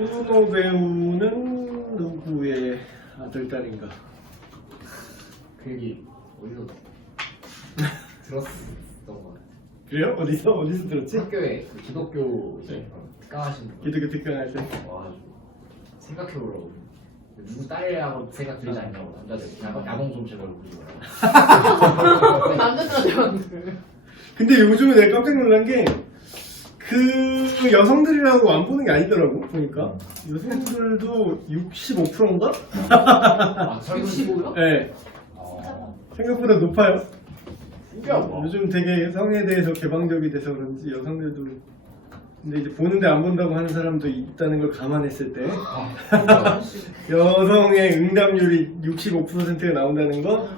포르노 배우는 누구의 아들, 딸인가? 그 얘기 어디서 들었던 것 같아요. 그래요? 어디서 들었지? 학교에 그 기독교 이제 특강하신 분 기독교 특강할 때. 와가지고 생각해보라고. 누구 딸이라고 생각 들지 않냐고 남자들 야동 좀 제발 부리고. 남자들한테 근데 요즘에 내가 깜짝 놀란 게 그 여성들이라고 안 보는 게 아니더라고 보니까 여성들도 65%인가? 아, 65요? 네, 아, 생각보다 높아요. 신기하다. 요즘 되게 성에 대해서 개방적이 돼서 그런지 여성들도 근데 이제 보는데 안 본다고 하는 사람도 있다는 걸 감안했을 때 여성의 응답률이 65%가 나온다는 거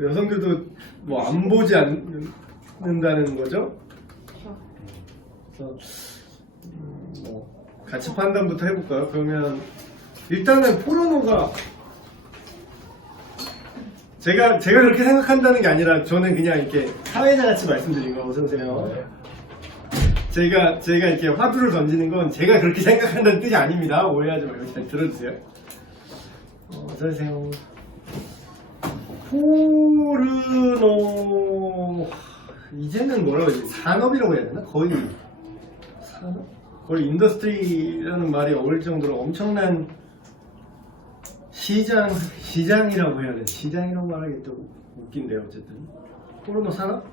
여성들도 뭐 안 보지 않는다는 거죠. 그래서 뭐 가치 판단부터 해볼까요? 그러면 일단은 포르노가 제가 그렇게 생각한다는 게 아니라 저는 그냥 이렇게 사회자 같이 말씀드린 거 어서 오세요. 제가 이렇게 화두를 던지는 건 제가 그렇게 생각한다는 뜻이 아닙니다. 오해하지 말고 잘 들어주세요. 어서 오세요. 포르노 이제는 뭐라고 해야 되지? 산업이라고 해야 되나? 거의 산업? 거의 인더스트리라는 말이 어울릴 정도로 엄청난 시장이라고 해야 돼. 시장이라고 말하기 또 웃긴데요. 어쨌든 포르노 산업?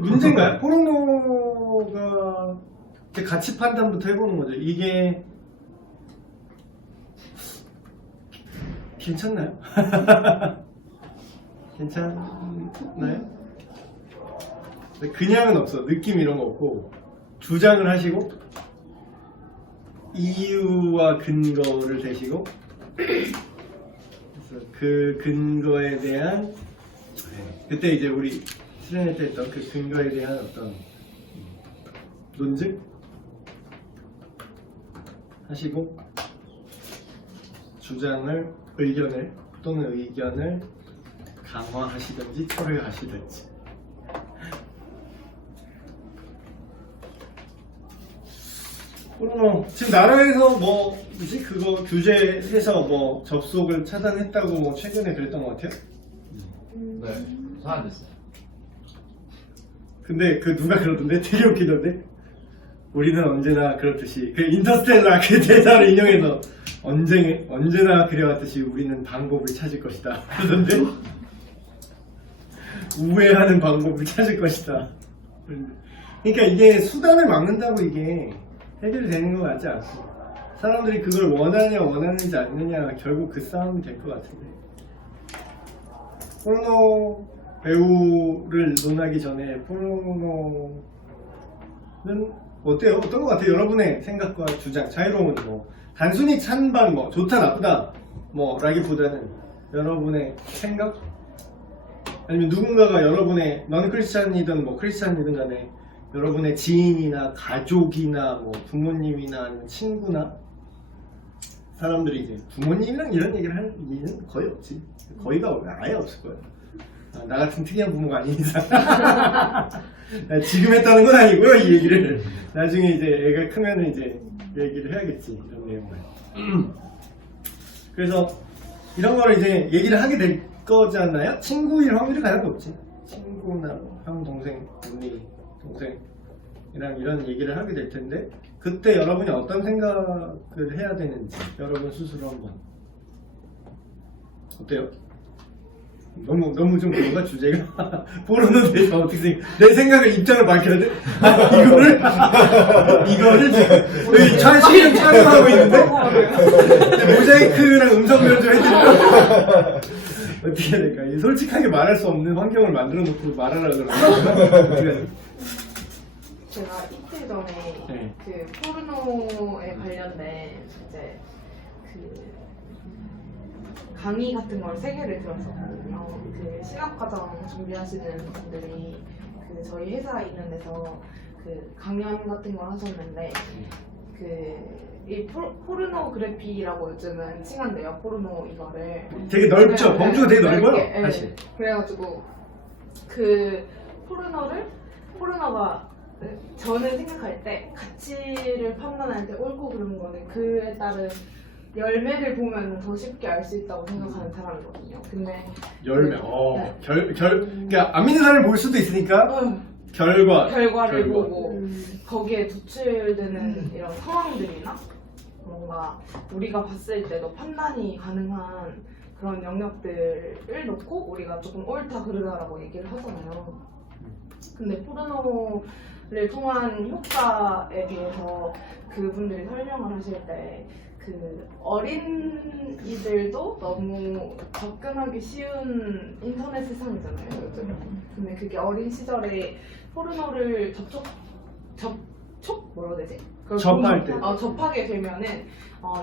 문제인가요? 포르노가 가치 판단부터 해보는 거죠. 이게 괜찮나요? 괜찮나요? 그냥은 없어. 느낌 이런 거 없고 주장을 하시고 이유와 근거를 대시고 그래서 그 근거에 대한 그때 이제 우리 수련회 때 했던 그 근거에 대한 어떤 논증 하시고 주장을 의견을 강화하시든지 철회하시든지 지금 나라에서 뭐 뭐지 그거 규제해서 뭐 접속을 차단했다고 뭐 최근에 그랬던 것 같아요. 네, 사안됐어요. 근데 그 누가 그러던데 되게 웃기던데 우리는 언제나 그렇듯이 그 인터스텔라 그 대사를 인용해서 언제나 그래왔듯이 우리는 방법을 찾을 것이다 그러던데 우회하는 방법을 찾을 것이다. 그러니까 이게 수단을 막는다고 이게 해결이 되는 것 같지 않고 사람들이 그걸 원하는지 않느냐 결국 그 싸움이 될 것 같은데 포르노 배우를 논하기 전에 포르노는 어때요? 어떤 것 같아요? 여러분의 생각과 주장, 자유로운 뭐 단순히 찬반 뭐 좋다 나쁘다 뭐 라기보다는 여러분의 생각? 아니면 누군가가 여러분의 너는 크리스찬이든 뭐 크리스찬이든 간에 여러분의 지인이나 가족이나 뭐 부모님이나 아니면 친구나 사람들이 이제 부모님이랑 이런 얘기를 할 일은 거의 없지. 거의가 아예 없을 거예요. 나 같은 특이한 부모가 아닌 이상 지금 했다는 건 아니고요. 이 얘기를 나중에 이제 애가 크면 이제 얘기를 해야겠지 이런 내용을. 그래서 이런 거를 이제 얘기를 하게 될 거잖아요. 친구일 확률이 가장 높지. 친구나 뭐 형, 동생, 언니, 동생이랑 이런 얘기를 하게 될 텐데 그때 여러분이 어떤 생각을 해야 되는지 여러분 스스로 한번 어때요? 너무 좀 그런가 주제가 포르노에 대해서 어떻게 내 생각을 입장을 밝혀야 돼? 이거를 지금 여기 실은 촬영하고 있는데 모자이크랑 음성 변조 해드리면 어떻게 해야 될까? 솔직하게 말할 수 없는 환경을 만들어 놓고 말하라 그러면 어떻게 해야 제가 이틀 전에 네. 그 포르노에 관련된 이제 그 강의 같은 걸 3개를 들었었거든요. 그 실업과정 준비하시는 분들이 그 저희 회사에 있는 데서 그 강연 같은 걸 하셨는데 이 포르노그래피라고 요즘은 칭한대요. 포르노 이거를 되게 넓죠? 범주가 되게 넓어요. 넓게, 네. 사실 그래가지고 그 포르노가 네, 저는 생각할 때 가치를 판단할 때 옳고 그른 거는 그에 따른 열매를 보면 더 쉽게 알 수 있다고 생각하는 사람이거든요. 근데 열매. 네. 그러니까 안 믿는 사람을 볼 수도 있으니까 결과를 결과. 보고 거기에 도출되는 이런 상황들이나 뭔가 우리가 봤을 때도 판단이 가능한 그런 영역들을 놓고 우리가 조금 옳다 그르다라고 얘기를 하잖아요. 근데 포르노를 통한 효과에 대해서 그분들이 설명을 하실 때 그 어린이들도 너무 접근하기 쉬운 인터넷 세상이잖아요, 요즘. 근데 그게 어린 시절에 포르노를 뭐라고 해야 되지? 그걸 접할 때. 접하게 되면은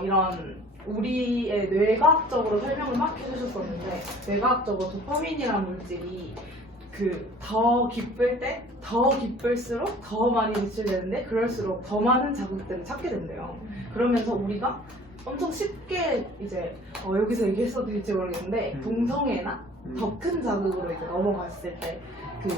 이런 우리의 뇌과학적으로 설명을 막 해주셨었는데 뇌과학적으로 도파민이라는 물질이 그 더 기쁠 때 더 기쁠수록 더 많이 배출되는데 그럴수록 더 많은 자극들을 찾게 된대요. 그러면서 우리가 엄청 쉽게 이제 여기서 얘기했어도 될지 모르겠는데 동성애나 더 큰 자극으로 이제 넘어갔을 때 그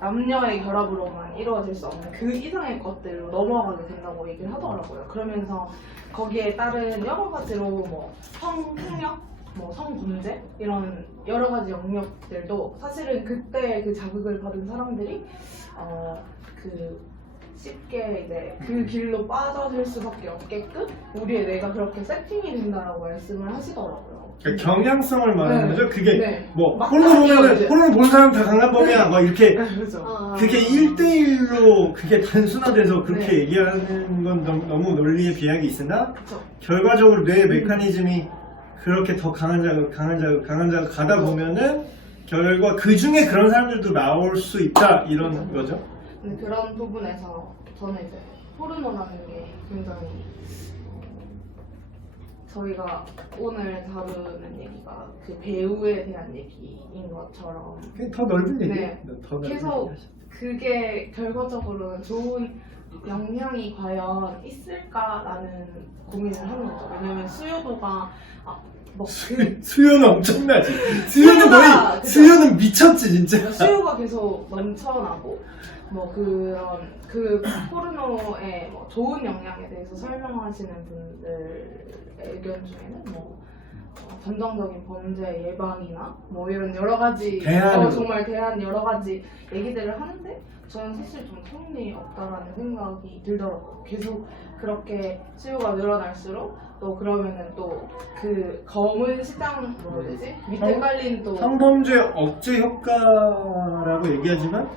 남녀의 결합으로만 이루어질 수 없는 그 이상의 것들로 넘어가게 된다고 얘기를 하더라고요. 그러면서 거기에 따른 여러 가지로 뭐 성폭력, 뭐 성범죄 이런 여러 가지 영역들도 사실은 그때 그 자극을 받은 사람들이 그 쉽게 이제 그 길로 빠져들 수밖에 없게끔 우리의 뇌가 그렇게 세팅이 된다라고 말씀을 하시더라고요. 그러니까 경향성을 말하는 네. 거죠. 그게 네. 뭐 막 포르노 보면은 이제. 포르노 본 사람 다 강간범이야 막 이렇게 그렇죠. 그게 1대1로 그게 단순화돼서 그렇게 네. 얘기하는 건 너무 논리의 비약이 있으나 그렇죠. 결과적으로 뇌의 메커니즘이 그렇게 더 강한 자극 가다 보면은 결과 그 중에 그런 사람들도 나올 수 있다 이런 거죠. 근데 그런 부분에서 저는 이제 포르노라는 게 굉장히 저희가 오늘 다루는 얘기가 그 배우에 대한 얘기인 것처럼 그게 더 넓은 얘기. 네. 더 넓은 계속 얘기하죠. 그게 결과적으로는 좋은 영향이 과연 있을까라는 고민을 하는 거죠. 왜냐면 수요도가 수요는 엄청나지. 수요는 수요가, 거의 그죠? 수요는 미쳤지 진짜. 수요가 계속 넘쳐나고 뭐 그런 그 포르노의 뭐 좋은 영향에 대해서 설명하시는 분들의 의견 중에는 뭐 감정적인 범죄 예방이나 뭐 이런 여러 가지 대안. 정말 대한 여러 가지 얘기들을 하는데 저는 사실 좀 소용이 없다라는 생각이 들더라고요. 계속 그렇게 수요가 늘어날수록 또 그러면은 또 그 검은 시장 뭐라 해야 되지? 밑에 깔린 또 성범죄 억제 효과라고 얘기하지만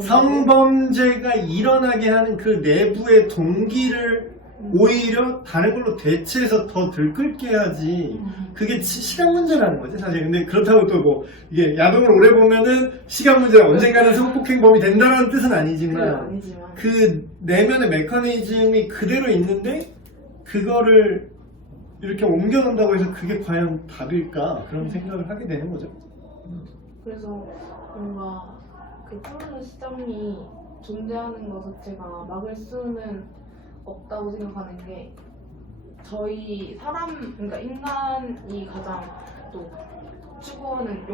성범죄가 일어나게 하는 그 내부의 동기를 오히려 다른 걸로 대체해서 더 들끓게 해야지. 그게 시간 문제라는 거지 사실. 근데 그렇다고 또 뭐 이게 야동을 오래 보면은 시간 문제가 언젠가는 성폭행범이 된다는 뜻은 아니지만 그 내면의 메커니즘이 그대로 있는데 그거를 이렇게 옮겨놓는다고 해서 그게 과연 답일까 그런 생각을 하게 되는 거죠. 그래서 뭔가 그 포르노 시장이 존재하는 것 자체가 막을 수는 없다고 생각하는 게 저희 그러니까 인간이 가장 또 추구하는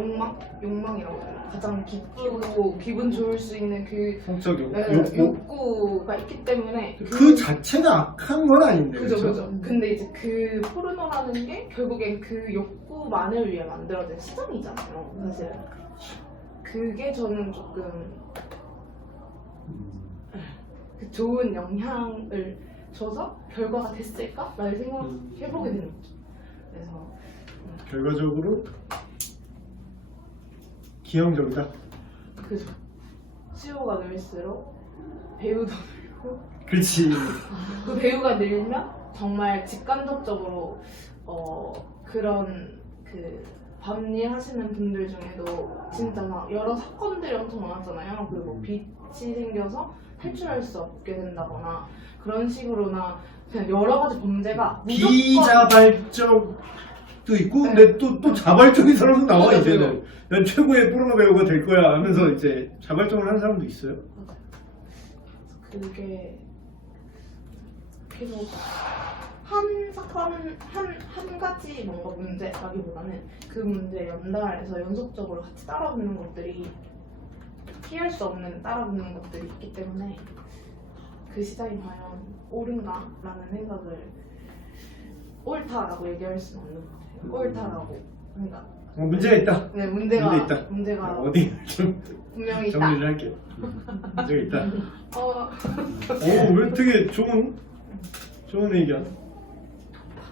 욕망이라고 해요. 가장 기쁘고 기분 좋을 수 있는 그 성적 욕구가 있기 때문에 그 자체가 악한 건 아닌데. 그죠. 그렇죠? 근데 이제 그 포르노라는 게 결국엔 그 욕구만을 위해 만들어진 시장이잖아요. 사실 그게 저는 조금 그 좋은 영향을 줘서 결과가 됐을까라는 생각해보게 되는 거죠. 그래서 결과적으로 기형적이다. 그죠. 수요가 늘수록 배우도 늘고 그렇지. 그 배우가 늘면 정말 직간접적으로 그런 그 밤일 하시는 분들 중에도 진짜 막 여러 사건들이 엄청 많았잖아요. 그리고 빛이 생겨서 탈출할 수 없게 된다거나 그런 식으로나 그냥 여러 가지 범죄가 무조건 비자발적도 있고 근데 또 자발적인 사람도 나와. 맞아요. 이제는 난 최고의 포르노 배우가 될 거야 하면서 이제 자발적으로 하는 사람도 있어요. 그게 계속 한 사건 한 가지 뭔가 문제라기보다는 그 문제에 연달아서 연속적으로 같이 따라오는 것들이 피할 수 없는 따라붙는 것들이 있기 때문에 그 시장이 과연 옳은가라는 생각을 옳다라고 얘기할 수는 없는 것 같아요. 옳다라고. 그러니까 문제가 있다. 네, 문제 있다. 문제가 어디 좀 분명히 있다. 정리를 할게요. 문제가 있다. 왜 되게 좋은 의견.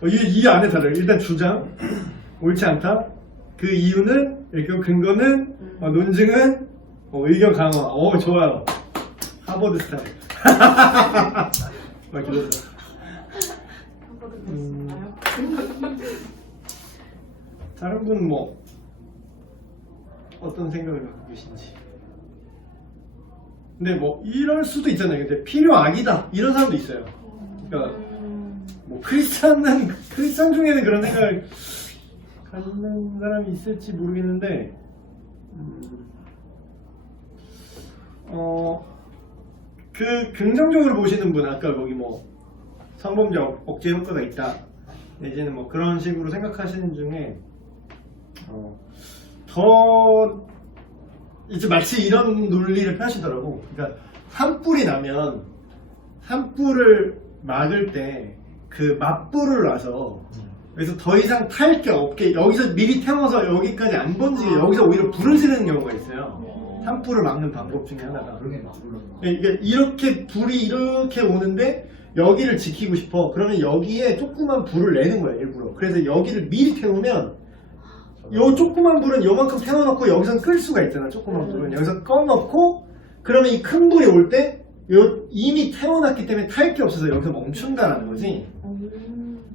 이 안에 다를. 일단 주장 옳지 않다. 그 이유는 이렇게 근거는 논증은 의견 강화. 좋아요. 하버드 스타일. 막 그러죠. 한번더 됐을까요? 다른 분 뭐 어떤 생각을 갖고 계신지. 근데 뭐 이럴 수도 있잖아요. 근데 필요악이다 이런 사람도 있어요. 그러니까 뭐 크리스찬 중에는 그런 생각을 갖는 사람이 있을지 모르겠는데, 그 긍정적으로 보시는 분, 아까 거기 뭐 성범죄 억제 효과가 있다 내지는 뭐 그런 식으로 생각하시는 중에 더 이제 마치 이런 논리를 펴시더라고. 그러니까 산불이 나면 산불을 막을 때 그 맞불을 놔서 그래서 더 이상 탈 게 없게 여기서 미리 태워서 여기까지 안 번지게 여기서 오히려 불을 지르는 경우가 있어요. 산불을 막는 방법 중에 하나가. 그러게 막 물론. 그러니까 이렇게 불이 이렇게 오는데 여기를 지키고 싶어. 그러면 여기에 조그만 불을 내는 거야, 일부러. 그래서 여기를 미리 태우면 요 조그만 불은 요만큼 태워놓고 여기서 끌 수가 있잖아. 조그만 불은 여기서 꺼놓고 그러면 이 큰 불이 올 때 이미 태워놨기 때문에 탈 게 없어서 여기서 멈춘다라는 거지.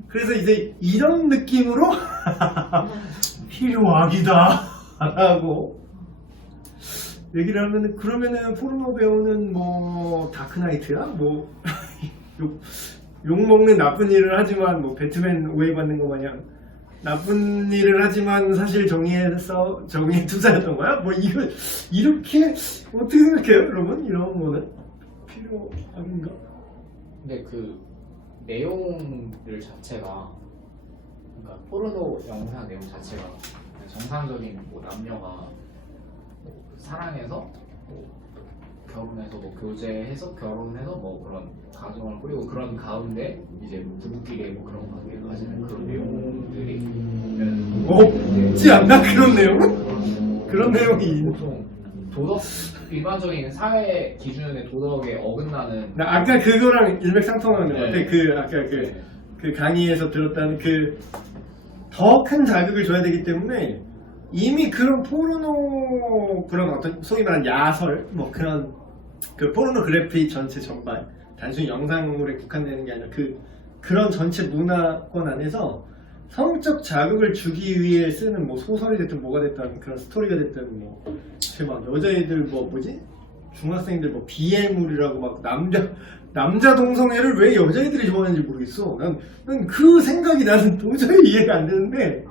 그래서 이제 이런 느낌으로 필요악이다 라고 얘기를 하면은, 그러면은 포르노 배우는 뭐 다크나이트야? 뭐 욕먹는 나쁜 일을 하지만 뭐 배트맨 오해받는 거 마냥 나쁜 일을 하지만 사실 정의에 투사했던 거야? 뭐 이거 이렇게 어떻게 생각해요, 여러분? 이런 거는 필요악인가? 근데 그 내용들 자체가, 그러니까 포르노 영상 내용 자체가 정상적인 뭐 남녀가 뭐 사랑해서 뭐 결혼해서 뭐 교제해서 결혼해서 뭐 그런 가정을 꾸리고 그런 가운데 이제 뭐 부부끼리 뭐 그런 관계를 가지는 그런 내용들이 없지 않나? 그런 내용은? 그런 내용이 보통 도덕 일반적인 사회 기준의 도덕에 어긋나는. 나 아까 그거랑 일맥상통하는 것 같아. 네. 아까 그 강의에서 들었다는 더 큰 자극을 줘야 되기 때문에 이미 그런 포르노, 그런 어떤 소위 말하는 야설, 뭐 그런 그 포르노그래피 전체 전반, 단순히 영상물에 국한되는 게 아니라 그런 전체 문화권 안에서 성적 자극을 주기 위해 쓰는 뭐 소설이 됐든 뭐가 됐든 그런 스토리가 됐든 뭐 제발 여자애들 뭐지 중학생들 뭐 비애물이라고 막 남자 동성애를 왜 여자애들이 좋아하는지 모르겠어. 난 그 생각이 나는 도저히 이해가 안 되는데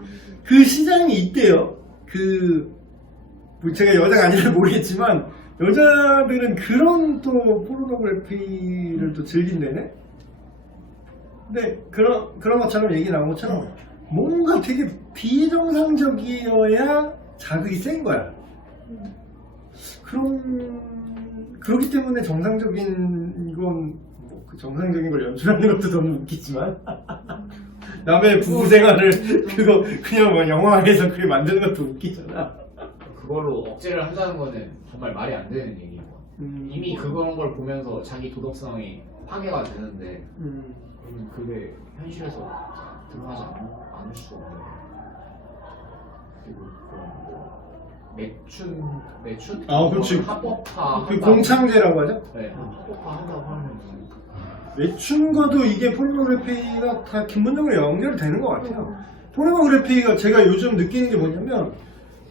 그 시장이 있대요. 뭐 제가 여자가 아니라 모르겠지만 여자들은 그런 또 포르노그래피를 또 즐긴대네. 근데 그런 것처럼 얘기 나온 것처럼 뭔가 되게 비정상적이어야 자극이 센 거야. 그렇기 때문에 정상적인 이건 뭐 그 정상적인 걸 연출하는 것도 너무 웃기지만 남의 부부 생활을 그거 그냥 뭐 영화에서 그렇게 만드는 것도 웃기잖아. 그걸로 억제를 한다는 거는 정말 말이 안 되는 얘기인 것 같아요. 이미 그런 걸 보면서 자기 도덕성이 파괴가 되는데 그게 현실에서 드러나지 않을 수가 없는 거예요. 그리고 그런 뭐 매춘? 그렇지. 합법화 그 공창제라고 하죠? 네, 합법화 한다고 하면 매춘과도 이게 포르노그래피가 다 기본적으로 연결되는 것 같아요. 포르노그래피가 제가 요즘 느끼는 게 뭐냐면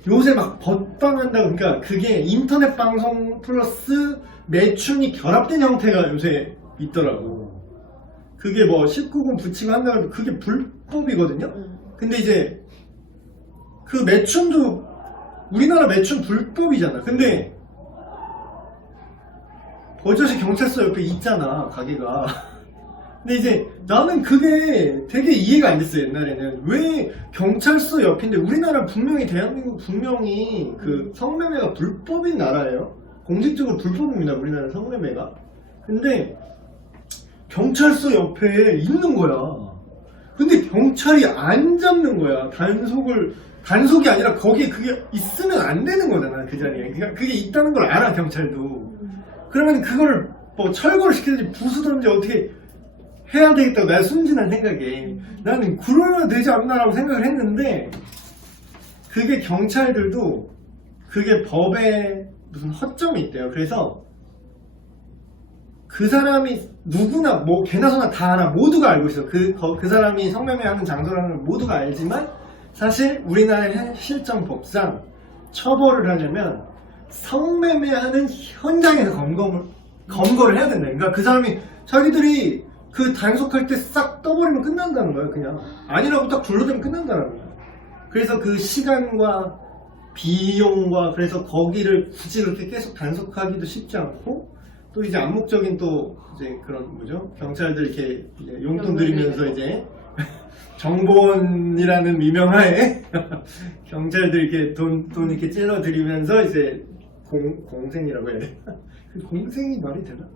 요새 막 법방한다고, 그러니까 그게 인터넷 방송 플러스 매춘이 결합된 형태가 요새 있더라고. 그게 뭐 19금 붙이고 한다고 해도 그게 불법이거든요. 근데 이제 그 매춘도 우리나라 매춘 불법이잖아. 근데 버젓이 경찰서 옆에 있잖아, 가게가. 근데 이제 나는 그게 되게 이해가 안 됐어요, 옛날에는. 왜 경찰서 옆인데, 우리나라 분명히, 대한민국 분명히 그 성매매가 불법인 나라예요. 공식적으로 불법입니다. 우리나라 성매매가. 근데 경찰서 옆에 있는 거야. 근데 경찰이 안 잡는 거야. 단속이 아니라 거기에 그게 있으면 안 되는 거잖아. 그 자리에. 그러니까 그게 있다는 걸 알아, 경찰도. 그러면 그거를 뭐 철거를 시키든지 부수든지 어떻게 해야 되겠다고 내가 순진한 생각에 나는 그러면 되지 않나라고 생각을 했는데, 그게 경찰들도 그게 법에 무슨 허점이 있대요. 그래서 그 사람이 누구나 뭐 개나 소나 다 알아. 모두가 알고 있어. 그 사람이 성매매하는 장소라는 걸 모두가 알지만, 사실 우리나라의 실정 법상 처벌을 하려면 성매매하는 현장에서 검거를 해야 된다. 그러니까 그 사람이 자기들이 그 단속할 때 싹 떠버리면 끝난다는 거예요. 그냥 아니라고 딱 둘러대면 끝난다는 거예요. 그래서 그 시간과 비용과, 그래서 거기를 굳이 그렇게 계속 단속하기도 쉽지 않고, 또 이제 암묵적인 또 이제 그런 뭐죠? 경찰들 이렇게 이제 용돈 드리면서 이제 정보원이라는 미명하에 경찰들 이렇게 돈 이렇게 찔러 드리면서 이제 공생이라고 해야 되나? 그 공생이 말이 되나?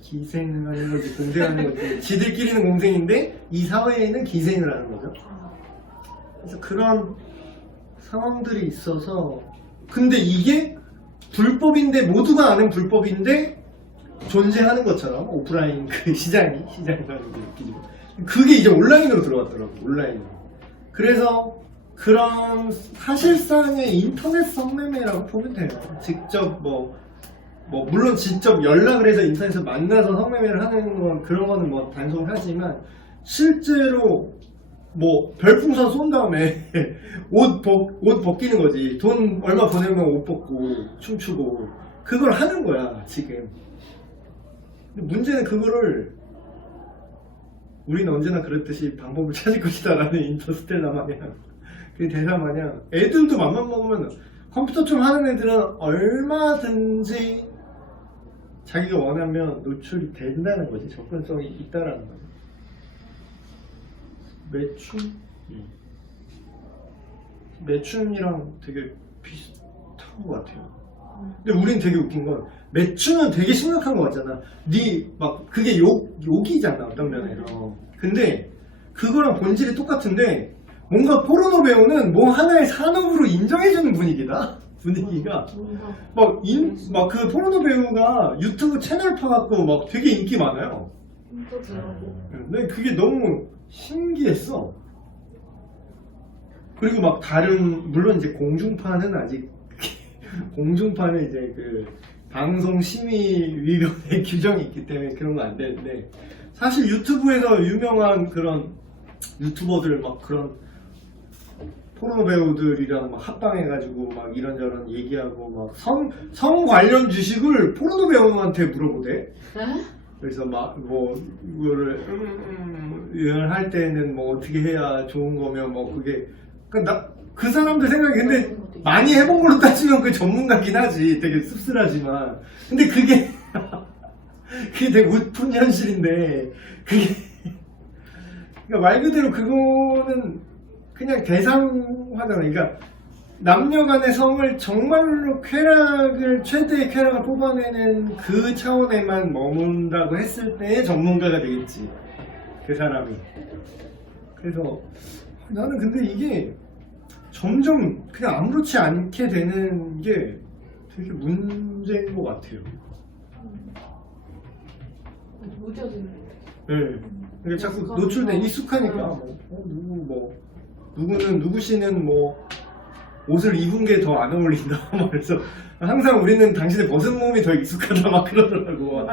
기생하는 거지, 공생하는 거지. 지들끼리는 공생인데 이 사회에는 기생을 하는 거죠. 그래서 그런 상황들이 있어서, 근데 이게 불법인데, 모두가 아는 불법인데 존재하는 것처럼 오프라인 그 시장이 느끼지. 그게 이제 온라인으로 들어갔더라고. 온라인으로. 그래서 그런 사실상의 인터넷 성매매라고 보면 돼요. 직접 물론 직접 연락을 해서 인터넷에서 만나서 성매매를 하는 건, 그런 거는 뭐 단속을 하지만, 실제로 뭐 별풍선 쏜 다음에 옷 벗기는 거지. 돈 얼마 보내면 옷 벗고 춤추고 그걸 하는 거야 지금. 근데 문제는 그거를 우리는 언제나 그랬듯이 방법을 찾을 것이다 라는 인터스텔라 마냥, 그 대사 마냥 애들도 맘만 먹으면, 컴퓨터 좀 하는 애들은 얼마든지 자기가 원하면 노출이 된다는 거지. 접근성이 있다라는 거지. 매춘이랑 되게 비슷한 것 같아요. 근데 우린 되게 웃긴 건, 매춘은 되게 심각한 것 같잖아. 그게 욕이잖아, 어떤 면에서. 근데 그거랑 본질이 똑같은데, 뭔가 포르노 배우는 뭐 하나의 산업으로 인정해주는 분위기다. 분위기가 그 포르노 배우가 유튜브 채널 파갖고 막 되게 인기 많아요. 근데 그게 너무 신기했어. 그리고 막 물론 이제 공중파는 아직 공중파는 이제 그 방송 심의 위원회 규정이 있기 때문에 그런 거 안 되는데, 사실 유튜브에서 유명한 그런 유튜버들 막 그런 포르노 배우들이랑 막 합방해가지고 막 이런저런 얘기하고 막 성 관련 지식을 포르노 배우한테 물어보대. 그래서 막 뭐 이거를 할 때는 뭐 어떻게 해야 좋은 거면 뭐 그게, 그러니까 그 사람들 생각이, 근데 많이 해본 걸로 따지면 그 전문가긴 하지. 되게 씁쓸하지만. 근데 그게 되게 웃픈 현실인데, 그러니까 말 그대로 그거는 그냥 대상화잖아. 그러니까 남녀 간의 성을 정말로 최대의 쾌락을 뽑아내는 그 차원에만 머문다고 했을 때의 전문가가 되겠지, 그 사람이. 그래서 나는 근데 이게 점점 그냥 아무렇지 않게 되는 게 되게 문제인 것 같아요. 무뎌지는. 네. 그러니까 자꾸 노출돼, 익숙하니까 누구씨는 뭐 옷을 입은 게 더 안 어울린다. 그래서 항상 우리는 당신의 벗은 몸이 더 익숙하다 막 그러더라고.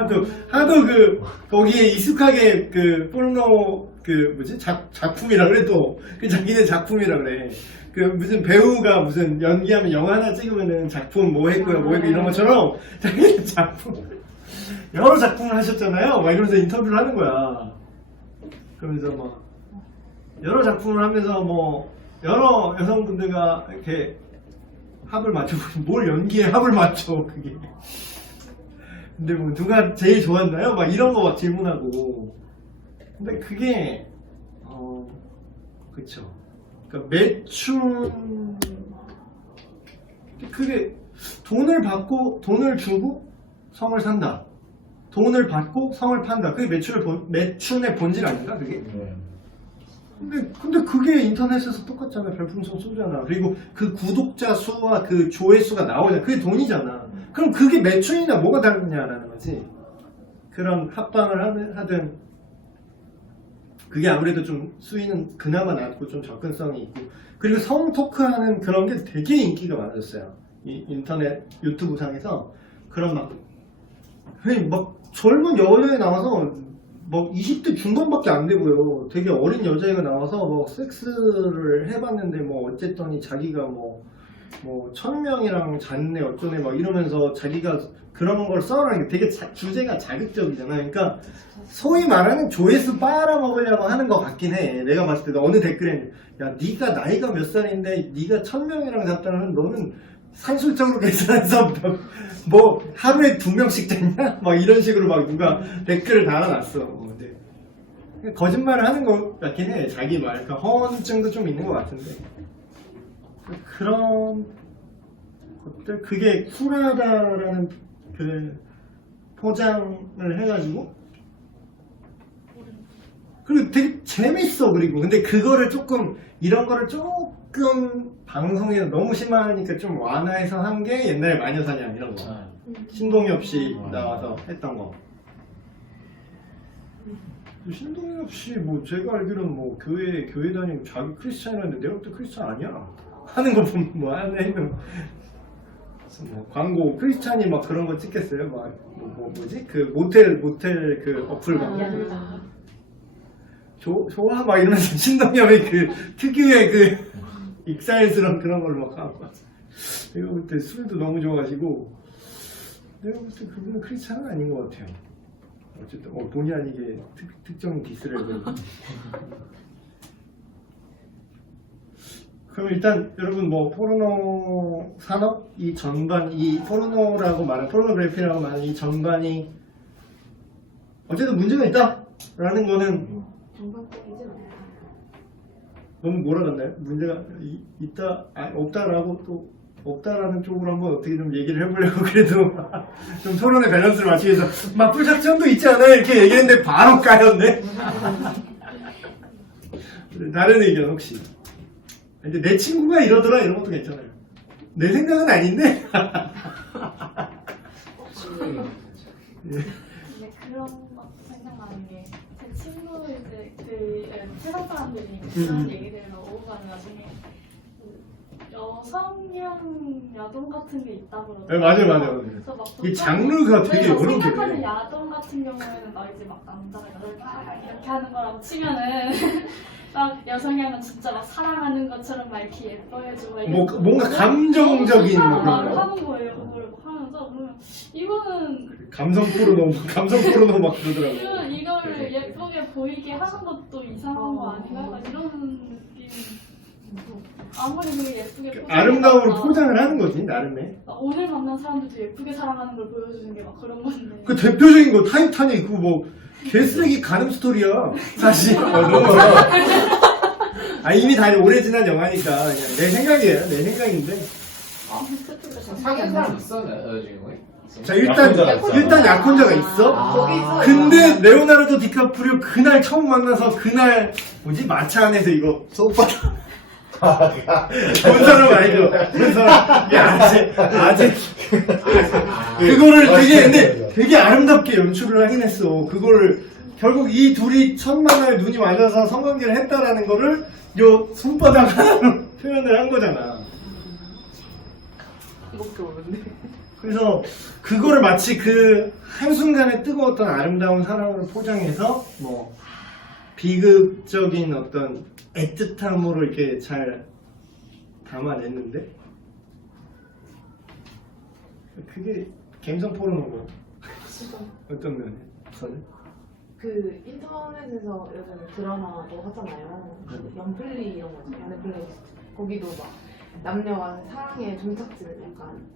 하도 거기에 익숙하게 그 포르노 작품이라 그래. 또 그 자기네 작품이라 그래. 그 무슨 배우가 무슨 연기하면 영화 하나 찍으면은 작품 뭐 했고요 이런 것처럼 자기네 작품 여러 작품을 하셨잖아요. 막 이러면서 인터뷰를 하는 거야. 그러면서 막 여러 작품을 하면서 뭐 여러 여성분들과 이렇게 합을 맞춰보면, 뭘 연기에 합을 맞춰 그게. 근데 뭐 누가 제일 좋았나요? 막 이런 거 막 질문하고. 근데 그게 그쵸. 그러니까 매춘, 그게 돈을 받고 돈을 주고 성을 산다. 돈을 받고 성을 판다. 그게 매춘의 본질 아닌가 그게? 근데 그게 인터넷에서 똑같잖아. 별풍선 쏘잖아. 그리고 그 구독자 수와 그 조회수가 나오잖아. 그게 돈이잖아. 그럼 그게 매춘이나 뭐가 다르냐라는 거지. 그런 합방을 하든 그게 아무래도 좀 수위는 그나마 낮고 좀 접근성이 있고, 그리고 성 토크하는 그런 게 되게 인기가 많았어요. 이 인터넷 유튜브 상에서 그런 막 젊은 여자애 나와서 뭐 20대 중반밖에 안 되고요. 되게 어린 여자애가 나와서 뭐 섹스를 해봤는데 뭐 어쨌더니 자기가 뭐 1000명이랑 잤네 어쩌네 막 이러면서 자기가 그런 걸 써라는 게 되게 주제가 자극적이잖아요. 그러니까 소위 말하는 조회수 빨아먹으려고 하는 것 같긴 해. 내가 봤을 때도 어느 댓글에 야 네가 나이가 몇 살인데 네가 1000명이랑 잤다는 너는 산술적으로 계산해서 뭐 하루에 2명씩 잤냐? 막 이런 식으로 막 누가 댓글을 달아놨어. 근데 거짓말을 하는 것 같긴 해. 자기 말. 그러니까 허언증도 좀 있는 것 같은데. 그런 것들, 그게 쿨하다라는 그 포장을 해가지고, 그리고 되게 재밌어. 그리고 근데 그거를 조금 이런 거를 조금 방송에서 너무 심하니까 좀 완화해서 한 게 옛날에 마녀사냥 이런 거, 신동엽 씨 나와서 했던 거. 신동엽 씨 뭐 제가 알기로는 뭐 교회 다니고 자기 크리스찬이었는데 내가 그때 크리스찬 아니야 하는 거 보면 뭐 하는 뭐 광고 크리스찬이 막 그런 거 찍겠어요. 막 뭐지 그 모텔 그 어플 광고. 좋아 막 이러면서 신동엽의 그 특유의 그 익살스러운 그런 걸로 막 하고. 내가 볼 때 술도 너무 좋아하시고, 내가 볼 때 그분은 크리스찬은 아닌 것 같아요. 어쨌든 본의 아니게 특정인 디스를 해버리고. 그럼 일단 여러분 뭐 포르노 산업 이 전반, 이 포르노라고 말하는 포르노그래피라고 말하는 이 전반이 어쨌든 문제가 있다라는 거는 정상적이진 않아요. 너무 몰아갔나요? 문제가 있다, 없다라고 또 없다라는 쪽으로 한번 어떻게 좀 얘기를 해보려고 그래도 좀 토론의 밸런스를 맞추기 위해서 맞불 작전도 있지 않아요? 이렇게 얘기했는데 바로 까였네. 다른 의견 혹시? 근데 내 친구가 이러더라 이런 것도 괜찮아요. 내 생각은 아닌데. 근데 그런 거 생각나는 게 제 친구들 그 세상 사람들이 그런 얘기들을 오고 가는 나중에 여성형 야동 같은 게 있다고 네, 그러더라고요. 맞아요. 그래서 막 이 장르가 되게 여러 개. 생각하는 야동 같은 경우에는 막 이제 막 남자가 이렇게 하는 거라고 치면은 막 여성향은 진짜 막 사랑하는 것처럼 막 이렇게 예뻐해주고 뭔가 감정적인 뭐 그런 말을 거. 하는 거예요. 그걸 막 하면서 그러면 이거는 감성 포르노 막 그러더라고요. 이거를 예쁘게 보이게 하는 것도 이상한 거 아닌가? 약간 이런 느낌. 아무리 그게 예쁘게 아름다움으로 포장을 하는 거지 나름의. 오늘 만난 사람들도 예쁘게 사랑하는 걸 보여주는 게 막 그런 건데. 그 대표적인 거 타이타닉 그거 뭐 개쓰레기 가늠 스토리야 사실. 이미 다 오래 지난 영화니까 그냥 내 생각이에요. 내 생각인데. 사귄 사람 있어 여자친구에? 자 일단 약혼자가 있어. 거기 있어. 근데 레오나르도 디카프리오 그날 처음 만나서 그날 뭐지 마차 안에서 이거 소파 본 사람 알죠? 본 사람 이게 아직 그거를 되게 아름답게 연출을 하긴 했어. 그거를 결국 이 둘이 첫 만남에 눈이 맞아서 성관계를 했다라는 거를 요 손바닥 하나로 표현을 한 거잖아. 이것도 모르는데. 그래서 그거를 마치 그 한순간에 뜨거웠던 아름다운 사랑으로 포장해서 뭐 비극적인 어떤 애틋함으로 이렇게 잘 담아냈는데 그게 감성 포르노고 어떤 면에 저는 그 인터넷에서 요즘 드라마도 하잖아요. 그 연플리 이런 거 있잖아요. 넷플릭스. 거기도 막 남녀가 사랑의 종착지를 약간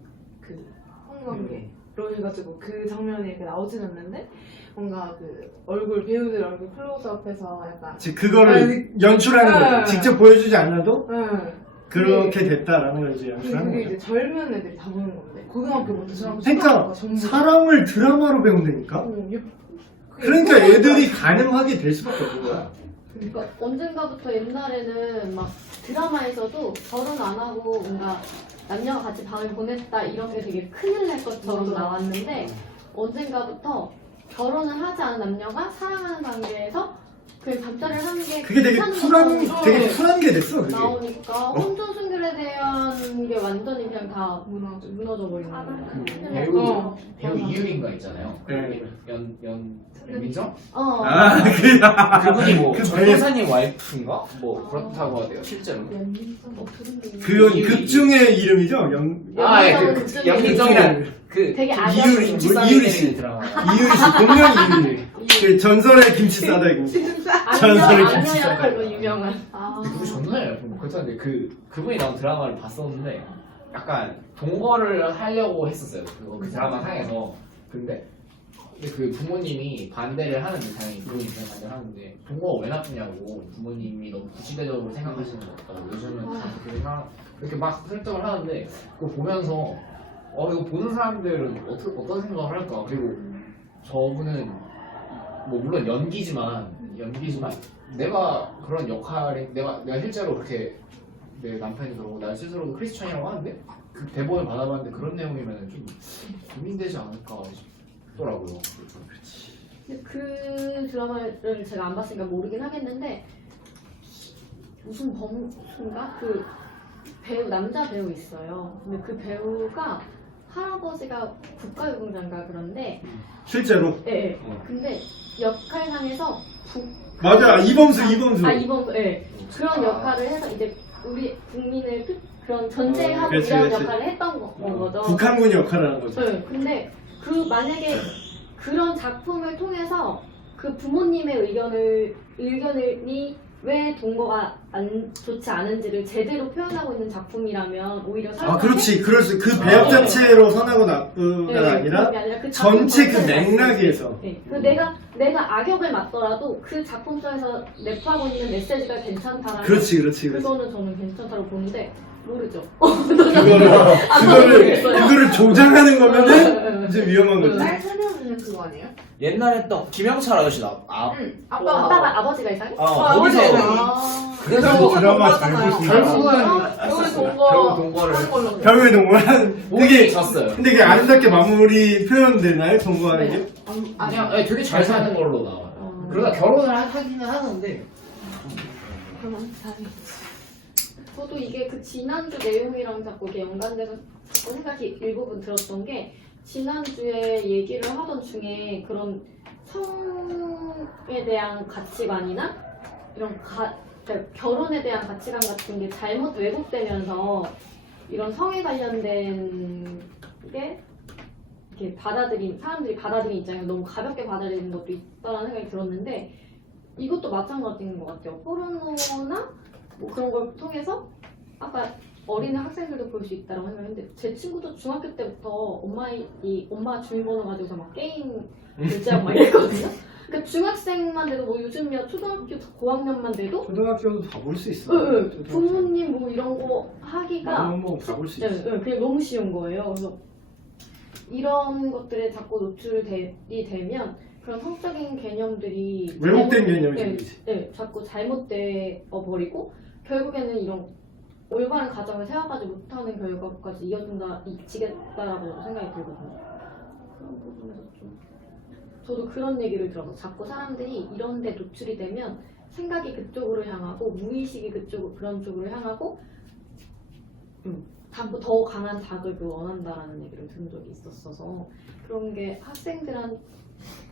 그 성관계로 해가지고 그 장면이 이렇게 나오진 않는데 뭔가 그 얼굴 배우들 얼굴 클로즈업해서 약간 즉 그거를 연출하는 거예요. 직접 보여주지 않아도 응. 그렇게 됐다라는 걸 이제 근데 연출하는 그게 거죠. 이제 젊은 애들이 다 보는 건데 고등학교부터 중학교 그러니까 전부 사랑을 드라마로 배운다니까. 그게 그러니까 애들이 가능하게 될 수밖에 없는 거야. 그러니까 언젠가부터 옛날에는 막 드라마에서도 결혼 안 하고 뭔가 남녀가 같이 밤을 보냈다 이런 게 되게 큰일 날 것처럼 맞아. 나왔는데 언젠가부터 결혼을 하지 않은 남녀가 사랑하는 관계에서 그 잠자리를 하는 게 그게 되게 괜찮은 것처럼 되게 쿨한 게 됐어. 그게. 나오니까 혼전 순결에 대한 게 완전히 그냥 다 무너져 버리는 거예요. 배우 이유린가 있잖아요. 네. 연민정? 아, 그분이 뭐 그 전도사님 와이프인가? 뭐 그렇다고 하대요 실제로. 그건 극 중의 이름이죠. 아, 예, 연민정은 그 극중 연민정이란 그 되게 좀 악역 이유리 김치 뭐 싸게 이유리 내리는 씨 드라마. 이유리 씨 본명 이유리. 그 전설의 김치 싸다고. 전설의 김치 싸다. 악녀역으로 유명한. 근데 그분이 전날 그렇다는데 그분이 나온 드라마를 봤었는데 약간 동거를 하려고 했었어요. 그 드라마 상에서. 근데 그 부모님이 반대를 하는데 당연히 부모님이 반대를 하는데 동거가 왜 나쁘냐고 부모님이 너무 구시대적으로 생각하시는 것 같다고 요즘은 다 그렇게 이렇게 막 설득을 하는데 그거 보면서 이거 보는 사람들은 어떤 생각을 할까. 그리고 저분은 뭐 물론 연기지만 내가 그런 역할이 내가 실제로 그렇게 내 남편이 그러고 나 스스로도 크리스천이라고 하는데 그 대본을 받아봤는데 그런 내용이면 좀 고민되지 않을까 싶더라고요. 근데 그 드라마를 제가 안 봤으니까 모르긴 하겠는데 무슨 범수인가? 그 배우 남자 배우 있어요. 근데 그 배우가 할아버지가 국가유공자인가 그런데 실제로. 예. 근데 역할상에서 맞아. 이범수. 이범수 예. 그런 역할을 해서 이제 우리 국민을 그런 전제하고 그렇지, 이런 그렇지. 역할을 했던 거죠. 북한군 역할을 하는 거죠. 네, 근데 그 만약에 그런 작품을 통해서 그 부모님의 의견이 왜 동거가 좋지 않은지를 제대로 표현하고 있는 작품이라면 오히려 그렇지. 그 배역 자체로 선하고 나쁘가 아니라 그 전체 그 작품 자체를 맥락에서. 네. 그 내가 악역을 맡더라도 그 작품 속에서 랩하고 있는 메시지가 괜찮다라면 그렇지. 그거는 저는 괜찮다고 보는데 모르죠. 그거를 조장하는 거면은 이제 위험한 거지. 딸 살려주는 그거 아니에요? 옛날에 또 김영철 아저씨 나. 응. 아빠가 아버지가 이상해? 거기서 그래서 드라마 잘 볼 수 있는 결국은 결국 동거를 결국에 동물한 되게 졌어요. 근데 그게 아름답게 마무리 표현되나요? 동거하는 게? 그냥 되게 잘 사는 걸로 나와요. 그러다 결혼을 하기는 하는데 저도 이게 그 지난주 내용이랑 자꾸 이게 연관돼서 자꾸 생각이 일부분 들었던 게 지난주에 얘기를 하던 중에 그런 성에 대한 가치관이나 이런 그러니까 결혼에 대한 가치관 같은 게 잘못 왜곡되면서 이런 성에 관련된 게 이렇게 사람들이 받아들인 입장에서 너무 가볍게 받아들이는 것도 있다라는 생각이 들었는데 이것도 마찬가지인 것 같아요. 포르노나 뭐 그런 걸 통해서 아까 어린 학생들도 볼 수 있다고 생각했는데 제 친구도 중학교 때부터 엄마 주민번호 가지고서 막 게임 결제하고 막 이랬거든요. 그러니까 중학생만 돼도 뭐 요즘이야 초등학교 고학년만 돼도 초등학교도 다 볼 수 있어. 부모님 뭐 이런 거 하기가 다 볼 수 있어. 그냥 너무 쉬운 거예요. 그래서 이런 것들에 자꾸 노출이 되면 그런 성적인 개념들이 왜곡된 개념이 생기지. 네, 자꾸 잘못되어 버리고 결국에는 이런 올바른 가정을 세워가지 못하는 결과까지 이어지겠다라고 생각이 들거든요. 그런 부분에서 저도 그런 얘기를 들어서 자꾸 사람들이 이런 데 노출이 되면 생각이 그쪽으로 향하고 무의식이 그런 쪽으로 향하고 더 강한 자극을 원한다라는 얘기를 들은 적이 있었어서 그런 게 학생들한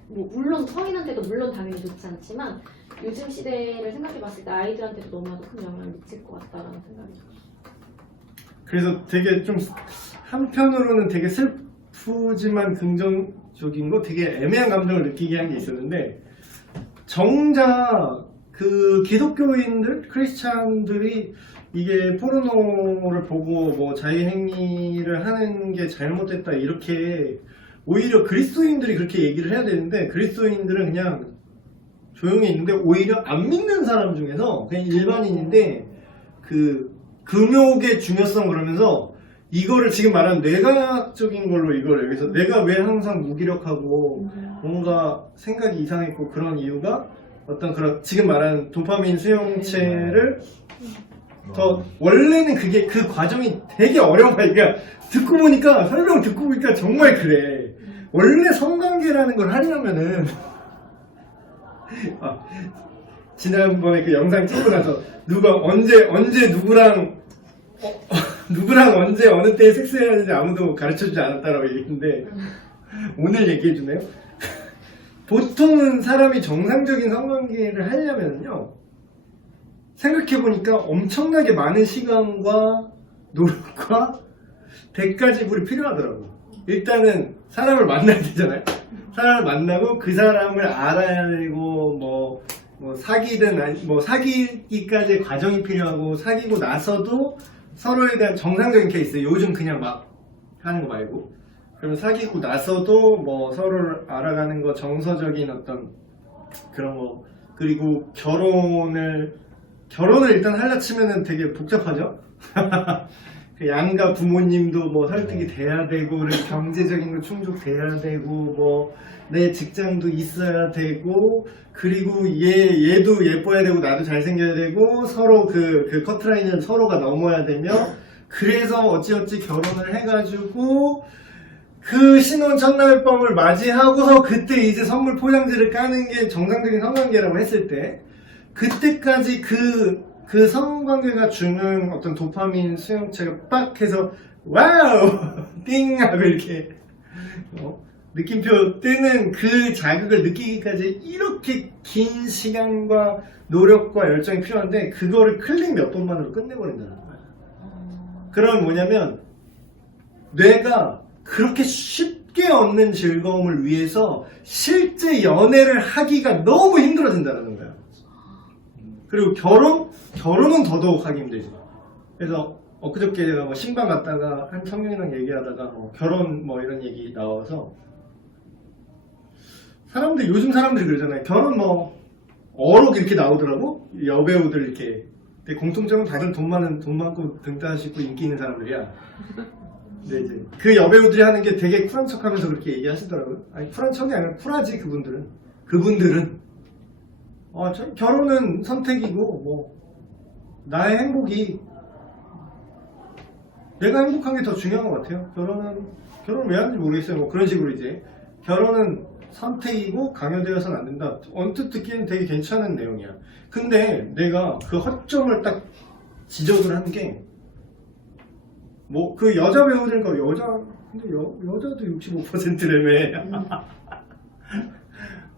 뭐 물론 성인한테도 물론 당연히 좋지 않지만 요즘 시대를 생각해봤을 때 아이들한테도 너무나도 큰 영향을 미칠 것 같다라는 생각이 들었어요. 그래서 되게 좀 한편으로는 되게 슬프지만 긍정적인 거 되게 애매한 감정을 느끼게 한 게 있었는데 정작 그 기독교인들, 크리스찬들이 이게 포르노를 보고 뭐 자기 행위를 하는 게 잘못됐다 이렇게 오히려 그리스도인들이 그렇게 얘기를 해야 되는데 그리스도인들은 그냥 조용히 있는데 오히려 안 믿는 사람 중에서 그냥 일반인인데 그 금욕의 중요성 그러면서 이거를 지금 말한 뇌과학적인 걸로 이걸 여기서 내가 왜 항상 무기력하고 뭔가 생각이 이상했고 그런 이유가 어떤 그런 지금 말한 도파민 수용체를 더 원래는 그게 그 과정이 되게 어려운 거야. 그러니까 듣고 보니까 설명 듣고 보니까 정말 그래. 원래 성관계라는 걸 하려면은 지난번에 그 영상 찍고 나서 누가 언제 누구랑 누구랑 언제 어느 때에 섹스해야 하는지 아무도 가르쳐주지 않았다라고 얘기했는데 오늘 얘기해주네요. 보통은 사람이 정상적인 성관계를 하려면요 생각해보니까 엄청나게 많은 시간과 노력과 대가 지불이 필요하더라고. 일단은 사람을 만나야 되잖아요. 사람을 만나고 그 사람을 알아야 되고 뭐 사귀든 아니 뭐 사귀기까지의 과정이 필요하고 사귀고 나서도 서로에 대한 정상적인 케이스 요즘 그냥 막 하는 거 말고 그러면 사귀고 나서도 뭐 서로를 알아가는 거 정서적인 어떤 그런 거 그리고 결혼을 일단 하려 치면은 되게 복잡하죠. 그 양가 부모님도 뭐 설득이 돼야 되고 경제적인 거 충족돼야 되고 뭐 내 직장도 있어야 되고 그리고 얘도 예뻐야 되고 나도 잘생겨야 되고 서로 그 커트라인을 서로가 넘어야 되며 그래서 어찌어찌 결혼을 해가지고 그 신혼 첫날 밤을 맞이하고서 그때 이제 선물 포장지를 까는 게 정상적인 성관계라고 했을 때 그때까지 그 성관계가 주는 어떤 도파민 수용체가 빡 해서 와우 띵 하고 이렇게 느낌표 뜨는 그 자극을 느끼기까지 이렇게 긴 시간과 노력과 열정이 필요한데 그거를 클릭 몇 번만으로 끝내버린다는 거야. 그러면 뭐냐면 뇌가 그렇게 쉽게 얻는 즐거움을 위해서 실제 연애를 하기가 너무 힘들어진다는 거야. 그리고 결혼은 더더욱 하기 힘들지. 그래서 엊그저께 제가 뭐 신방 갔다가 한 청년이랑 얘기하다가 뭐 결혼 뭐 이런 얘기 나와서 요즘 사람들이 그러잖아요. 결혼 뭐 어록 이렇게 나오더라고. 여배우들 이렇게. 근데 공통점은 다들 돈 많고 등 따시고 인기 있는 사람들이야. 근데 이제 그 여배우들이 하는 게 되게 쿨한 척하면서 그렇게 얘기하시더라고요. 아니 쿨한 척이 아니라 쿨하지 그분들은. 결혼은 선택이고 뭐 나의 행복이 내가 행복한 게 더 중요한 것 같아요. 결혼을 왜 하는지 모르겠어요. 뭐 그런 식으로 이제 결혼은 선택이고 강요되어서는 안 된다. 언뜻 듣기에는 되게 괜찮은 내용이야. 근데 내가 그 허점을 딱 지적을 한 게 뭐 그 여자 배우들과 근데 여자도 65%라며.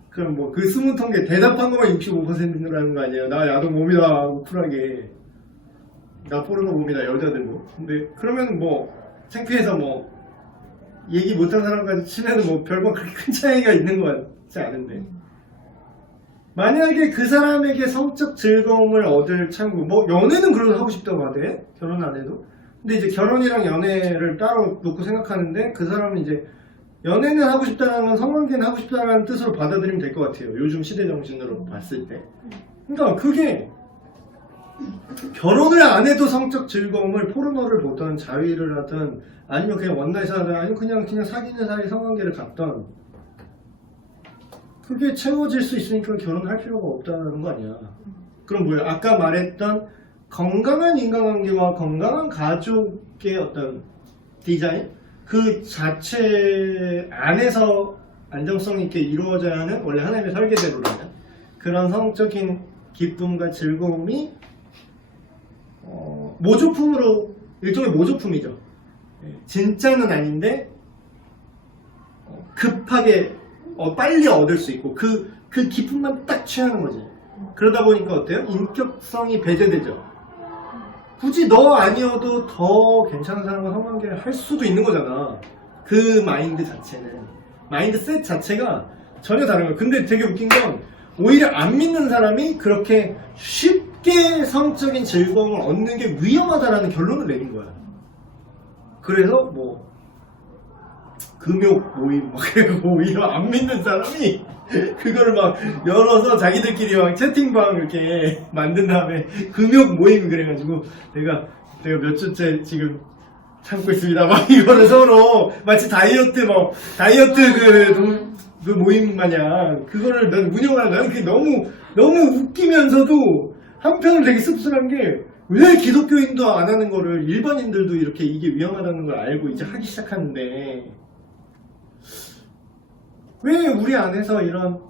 그럼 뭐 그 20통계 대답한 것만 65%라는 거 아니에요. 나 야동 몸이다 쿨하게 나 포르노 몸이다 여자들도. 근데 그러면 뭐 창피해서 뭐 얘기 못한 사람까지 치면은 뭐 별반 그렇게 큰 차이가 있는 것 같지 않은데 만약에 그 사람에게 성적 즐거움을 얻을 창구 뭐 연애는 그래도 하고 싶다고 하대. 결혼 안 해도. 근데 이제 결혼이랑 연애를 따로 놓고 생각하는데 그 사람은 이제 연애는 하고 싶다는 건 성관계는 하고 싶다는 뜻으로 받아들이면 될 것 같아요. 요즘 시대 정신으로 봤을 때. 그러니까 그게 결혼을 안 해도 성적 즐거움을 포르노를 보던 자위를 하든 아니면 그냥 원나잇을 하든 아니면 그냥 사귀는 사이 성관계를 갖던 그게 채워질 수 있으니까 결혼할 필요가 없다는 거 아니야. 그럼 뭐야? 아까 말했던 건강한 인간관계와 건강한 가족의 어떤 디자인? 그 자체 안에서 안정성 있게 이루어져야 하는 원래 하나님의 설계대로라면 그런 성적인 기쁨과 즐거움이 모조품으로 일종의 모조품이죠. 진짜는 아닌데 급하게 빨리 얻을 수 있고 그 기쁨만 딱 취하는 거지. 그러다 보니까 어때요? 인격성이 배제되죠. 굳이 너 아니어도 더 괜찮은 사람과 성관계를 할 수도 있는 거잖아. 그 마인드 자체는. 마인드셋 자체가 전혀 다른 거야. 근데 되게 웃긴 건 오히려 안 믿는 사람이 그렇게 쉽게 성적인 즐거움을 얻는 게 위험하다라는 결론을 내린 거야. 그래서 뭐 금욕 모임 막 그리고 오히려 안 믿는 사람이 그거를 막 열어서 자기들끼리 막 채팅방 이렇게 만든 다음에 금욕 모임 그래가지고 내가 제가 몇 주째 지금 참고 있습니다. 막 이거를 서로 마치 다이어트 그 모임 마냥 그거를 난 운영하는 나는 그게 너무 웃기면서도 한편으로 되게 씁쓸한 게 왜 기독교인도 안 하는 거를 일반인들도 이렇게 이게 위험하다는 걸 알고 이제 하기 시작하는데 왜 우리 안에서 이런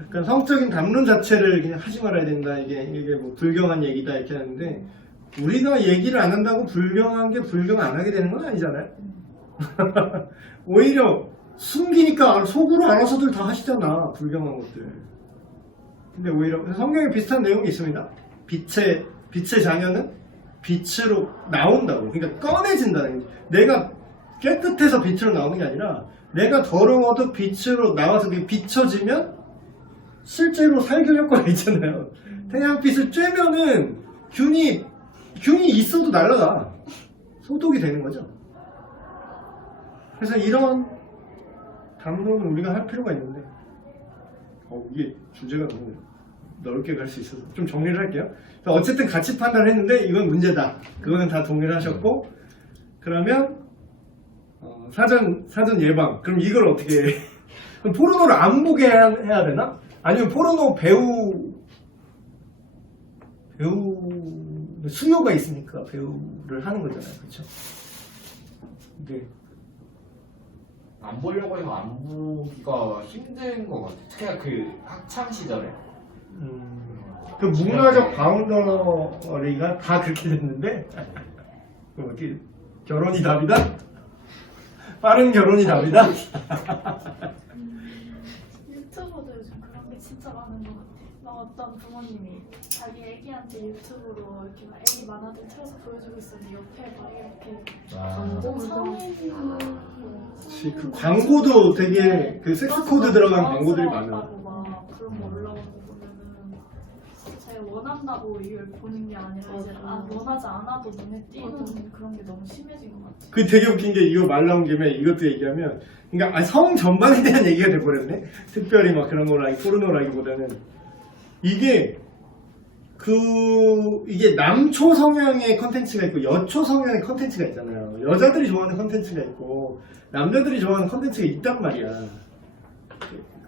약간 성적인 담론 자체를 그냥 하지 말아야 된다 이게 뭐 불경한 얘기다 이렇게 하는데 우리가 얘기를 안 한다고 불경한 게 불경 안 하게 되는 건 아니잖아요. 오히려 숨기니까 속으로 알아서들 다 하시잖아 불경한 것들. 근데 오히려 성경에 비슷한 내용이 있습니다. 빛의 자녀는 빛으로 나온다고. 그러니까 꺼내진다는 게 내가 깨끗해서 빛으로 나오는 게 아니라 내가 더러워도 빛으로 나와서 그게 비춰지면 실제로 살균 효과가 있잖아요. 태양빛을 쬐면은 균이 있어도 날아가. 소독이 되는 거죠. 그래서 이런 담론을 우리가 할 필요가 있는데 이게 주제가 너무 넓게 갈 수 있어서 좀 정리를 할게요. 어쨌든 가치 판단을 했는데 이건 문제다. 그거는 다 동의를 하셨고 그러면 사전 예방. 그럼 이걸 어떻게 해? 그럼 포르노를 안 보게 해야 되나? 아니면 포르노 배우 수요가 있으니까 배우를 하는 거잖아요. 그렇죠? 근데 안 보려고 해서 안 보기가 힘든 것 같아. 특히 그 학창 시절에. 그 문화적 바운더리가 다 그렇게 됐는데 그럼 어떻게 결혼이 답이다? 빠른 결혼이 답이다? 유튜버도 요즘 그런 게 진짜 많은 것 같아. 막 어떤 부모님이 자기 애기한테 유튜브로 이렇게 막 애기 만화들 틀어서 보여주고 있었는데 옆에 막 이렇게 그치, 그 광고도 되게 그 섹스 코드 들어간 광고들이 많아. 막 그런 거 올라오고 보면은 자기가 원한다고 이걸 보는 게 아니라 이제 원하지 않아도 눈에 띄는 그런 게 너무 심해진 것 같아. 그 되게 웃긴 게 이거 말 나온 김에 이것도 얘기하면 그러니까 성 전반에 대한 얘기가 돼버렸네. 특별히 막 그런 거라기 포르노라기보다는 이게 남초 성향의 컨텐츠가 있고 여초 성향의 컨텐츠가 있잖아요. 여자들이 좋아하는 컨텐츠가 있고 남자들이 좋아하는 컨텐츠가 있단 말이야.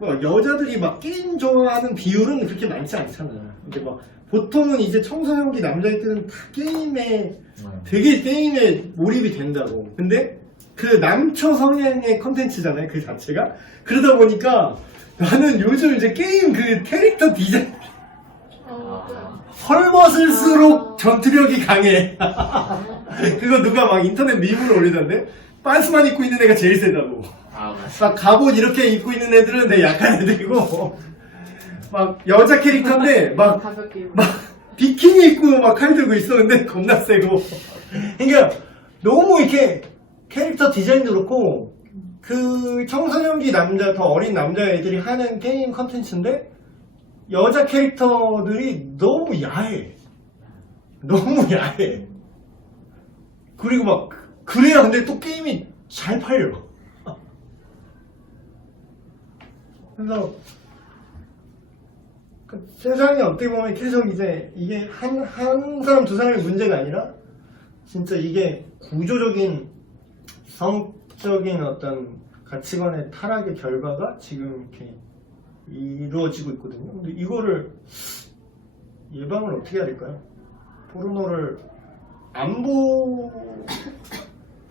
여자들이 막 게임 좋아하는 비율은 그렇게 많지 않잖아. 근데 막 보통은 이제 청소년기 남자애들은 다 되게 게임에 몰입이 된다고. 근데 그 남초 성향의 컨텐츠잖아요. 그 자체가. 그러다 보니까 나는 요즘 이제 게임 그 캐릭터 디자인 헐벗을수록 전투력이 강해. 그거 누가 막 인터넷 밈으로 올리던데 빤스만 입고 있는 애가 제일 세다고. 막 갑옷 이렇게 입고 있는 애들은 되게 약한 애들이고 막 여자 캐릭터인데 막 비키니 입고 막 칼 들고 있어. 근데 겁나 세고. 그러니까 너무 이렇게 캐릭터 디자인도 그렇고 그 청소년기 남자 더 어린 남자애들이 하는 게임 컨텐츠인데 여자 캐릭터들이 너무 야해. 너무 야해. 그리고 막 그래야 근데 또 게임이 잘 팔려. 그래서 세상이 어떻게 보면 계속 이제 이게 한 사람 두 사람의 문제가 아니라 진짜 이게 구조적인 성적인 어떤 가치관의 타락의 결과가 지금 이렇게 이루어지고 있거든요. 근데 이거를 예방을 어떻게 해야 될까요? 포르노를 안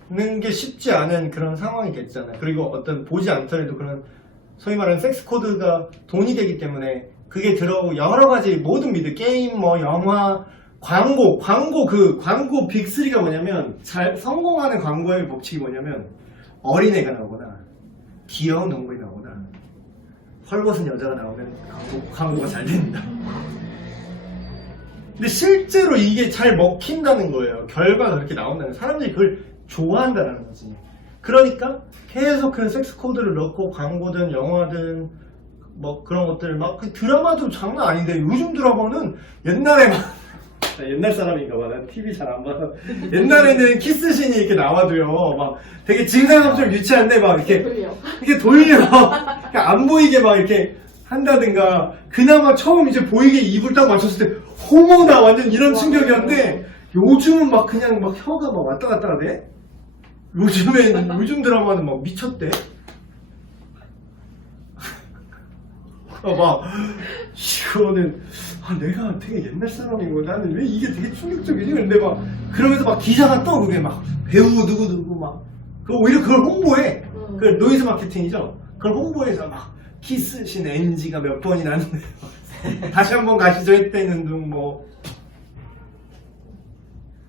보는 게 쉽지 않은 그런 상황이 됐잖아요. 그리고 어떤 보지 않더라도 그런 소위 말하는 섹스 코드가 돈이 되기 때문에 그게 들어오고 여러 가지 모든 미드 게임 뭐 영화 광고 빅3가 뭐냐면 잘 성공하는 광고의 법칙이 뭐냐면 어린애가 나오거나 귀여운 동물이 나오거나 헐벗은 여자가 나오면 광고가 잘 됩니다. 근데 실제로 이게 잘 먹힌다는 거예요. 결과가 그렇게 나온다는 거예요. 사람들이 그걸 좋아한다는 거지. 그러니까 계속 그 섹스 코드를 넣고 광고든 영화든 뭐 그런 것들 막 그 드라마도 장난 아닌데 요즘 드라마는 옛날에 막 옛날 사람인가 봐. 난 TV 잘 안 봐서. 옛날에는 키스신이 이렇게 나와도요. 막 되게 지금 좀 유치한데 막 이렇게 돌려. 그러니까 안 보이게 막 이렇게 한다든가. 그나마 처음 이제 보이게 입을 딱 맞췄을 때 어머나 완전 이런 충격이었는데 요즘은 막 그냥 막 혀가 막 왔다 갔다 돼. 요즘 드라마는 막 미쳤대. 막 이거는 내가 되게 옛날 사람이고 나는 왜 이게 되게 충격적이지? 근데 막 그러면서 막 기사가 떠 그게 막 배우 누구 막 오히려 그걸 홍보해. 그 노이즈 마케팅이죠. 그걸 홍보해서 막 키스신 NG가 몇 번이 나는데 다시 한번 가시죠 했다는 둥 뭐.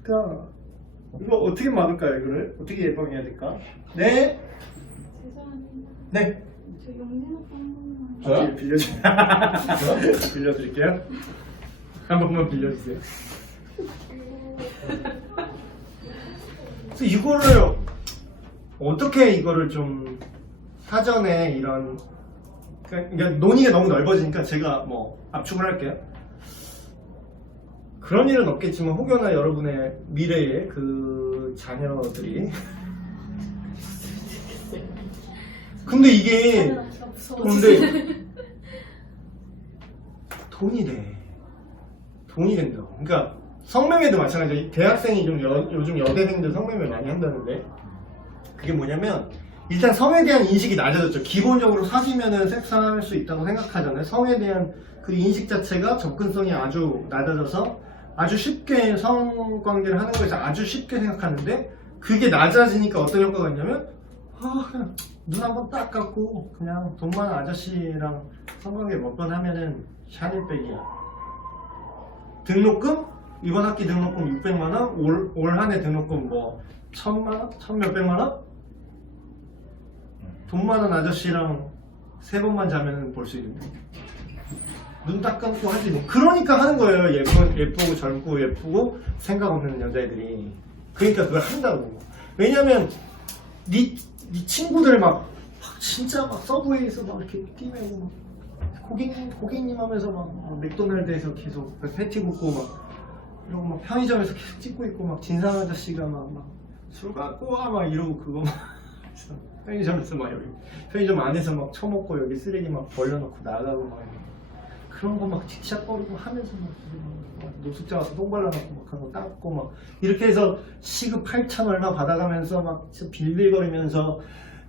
그러니까 이거 어떻게 막을까요? 이거를 어떻게 예방해야 될까? 네. 죄송합니다. 네. 저 영진 오빠 한 번만. 저요? 빌려드릴게요. 한 번만 빌려주세요. 그래서 이거를 어떻게 이거를 좀 사전에 이런 그러니까 논의가 너무 넓어지니까 제가 뭐 압축을 할게요. 그런 일은 없겠지만 혹여나 여러분의 미래의 그 자녀들이 근데 이게 하기가 무서워. 근데 돈이 돼. 돈이 된다고. 그러니까 성매매도 마찬가지야. 대학생이 좀 요즘 여대생들 성매매 많이 한다는데 그게 뭐냐면 일단 성에 대한 인식이 낮아졌죠. 기본적으로 사귀면은 섹스할 수 있다고 생각하잖아요. 성에 대한 그 인식 자체가 접근성이 아주 낮아져서 아주 쉽게 성관계를 하는 것에 아주 쉽게 생각하는데 그게 낮아지니까 어떤 효과가 있냐면 그냥 눈 한번 딱 감고 그냥 돈 많은 아저씨랑 성관계 몇 번 하면은 샤넬백이야. 등록금? 이번 학기 등록금 600만원? 올 한 해 등록금 뭐 1000만원? 1000몇백만원? 돈 많은 아저씨랑 3번만 자면 볼 수 있는데 눈 딱 감고 하지 뭐. 그러니까 하는 거예요. 예쁘고 젊고 예쁘고 생각 없는 여자애들이. 그러니까 그걸 한다고. 왜냐면 네 친구들 막 진짜 막 서브웨이에서 막 이렇게 뛰면고 막 고객님 하면서 막 맥도날드에서 계속 패티 굽고 막 이러고 막 편의점에서 계속 찍고 있고 막 진상 아저씨가 막 술 갖고 와 막 이러고 그거 막 편의점에서 막 여기 편의점 안에서 막 처먹고 여기 쓰레기 막 벌려놓고 나가고 막 그런 거 막 틱샷거리고 하면서 막 노숙자 와서 똥 발라놓고 막 하고 닦고 막 이렇게 해서 시급 8,000 얼마 받아가면서 막 진짜 빌빌거리면서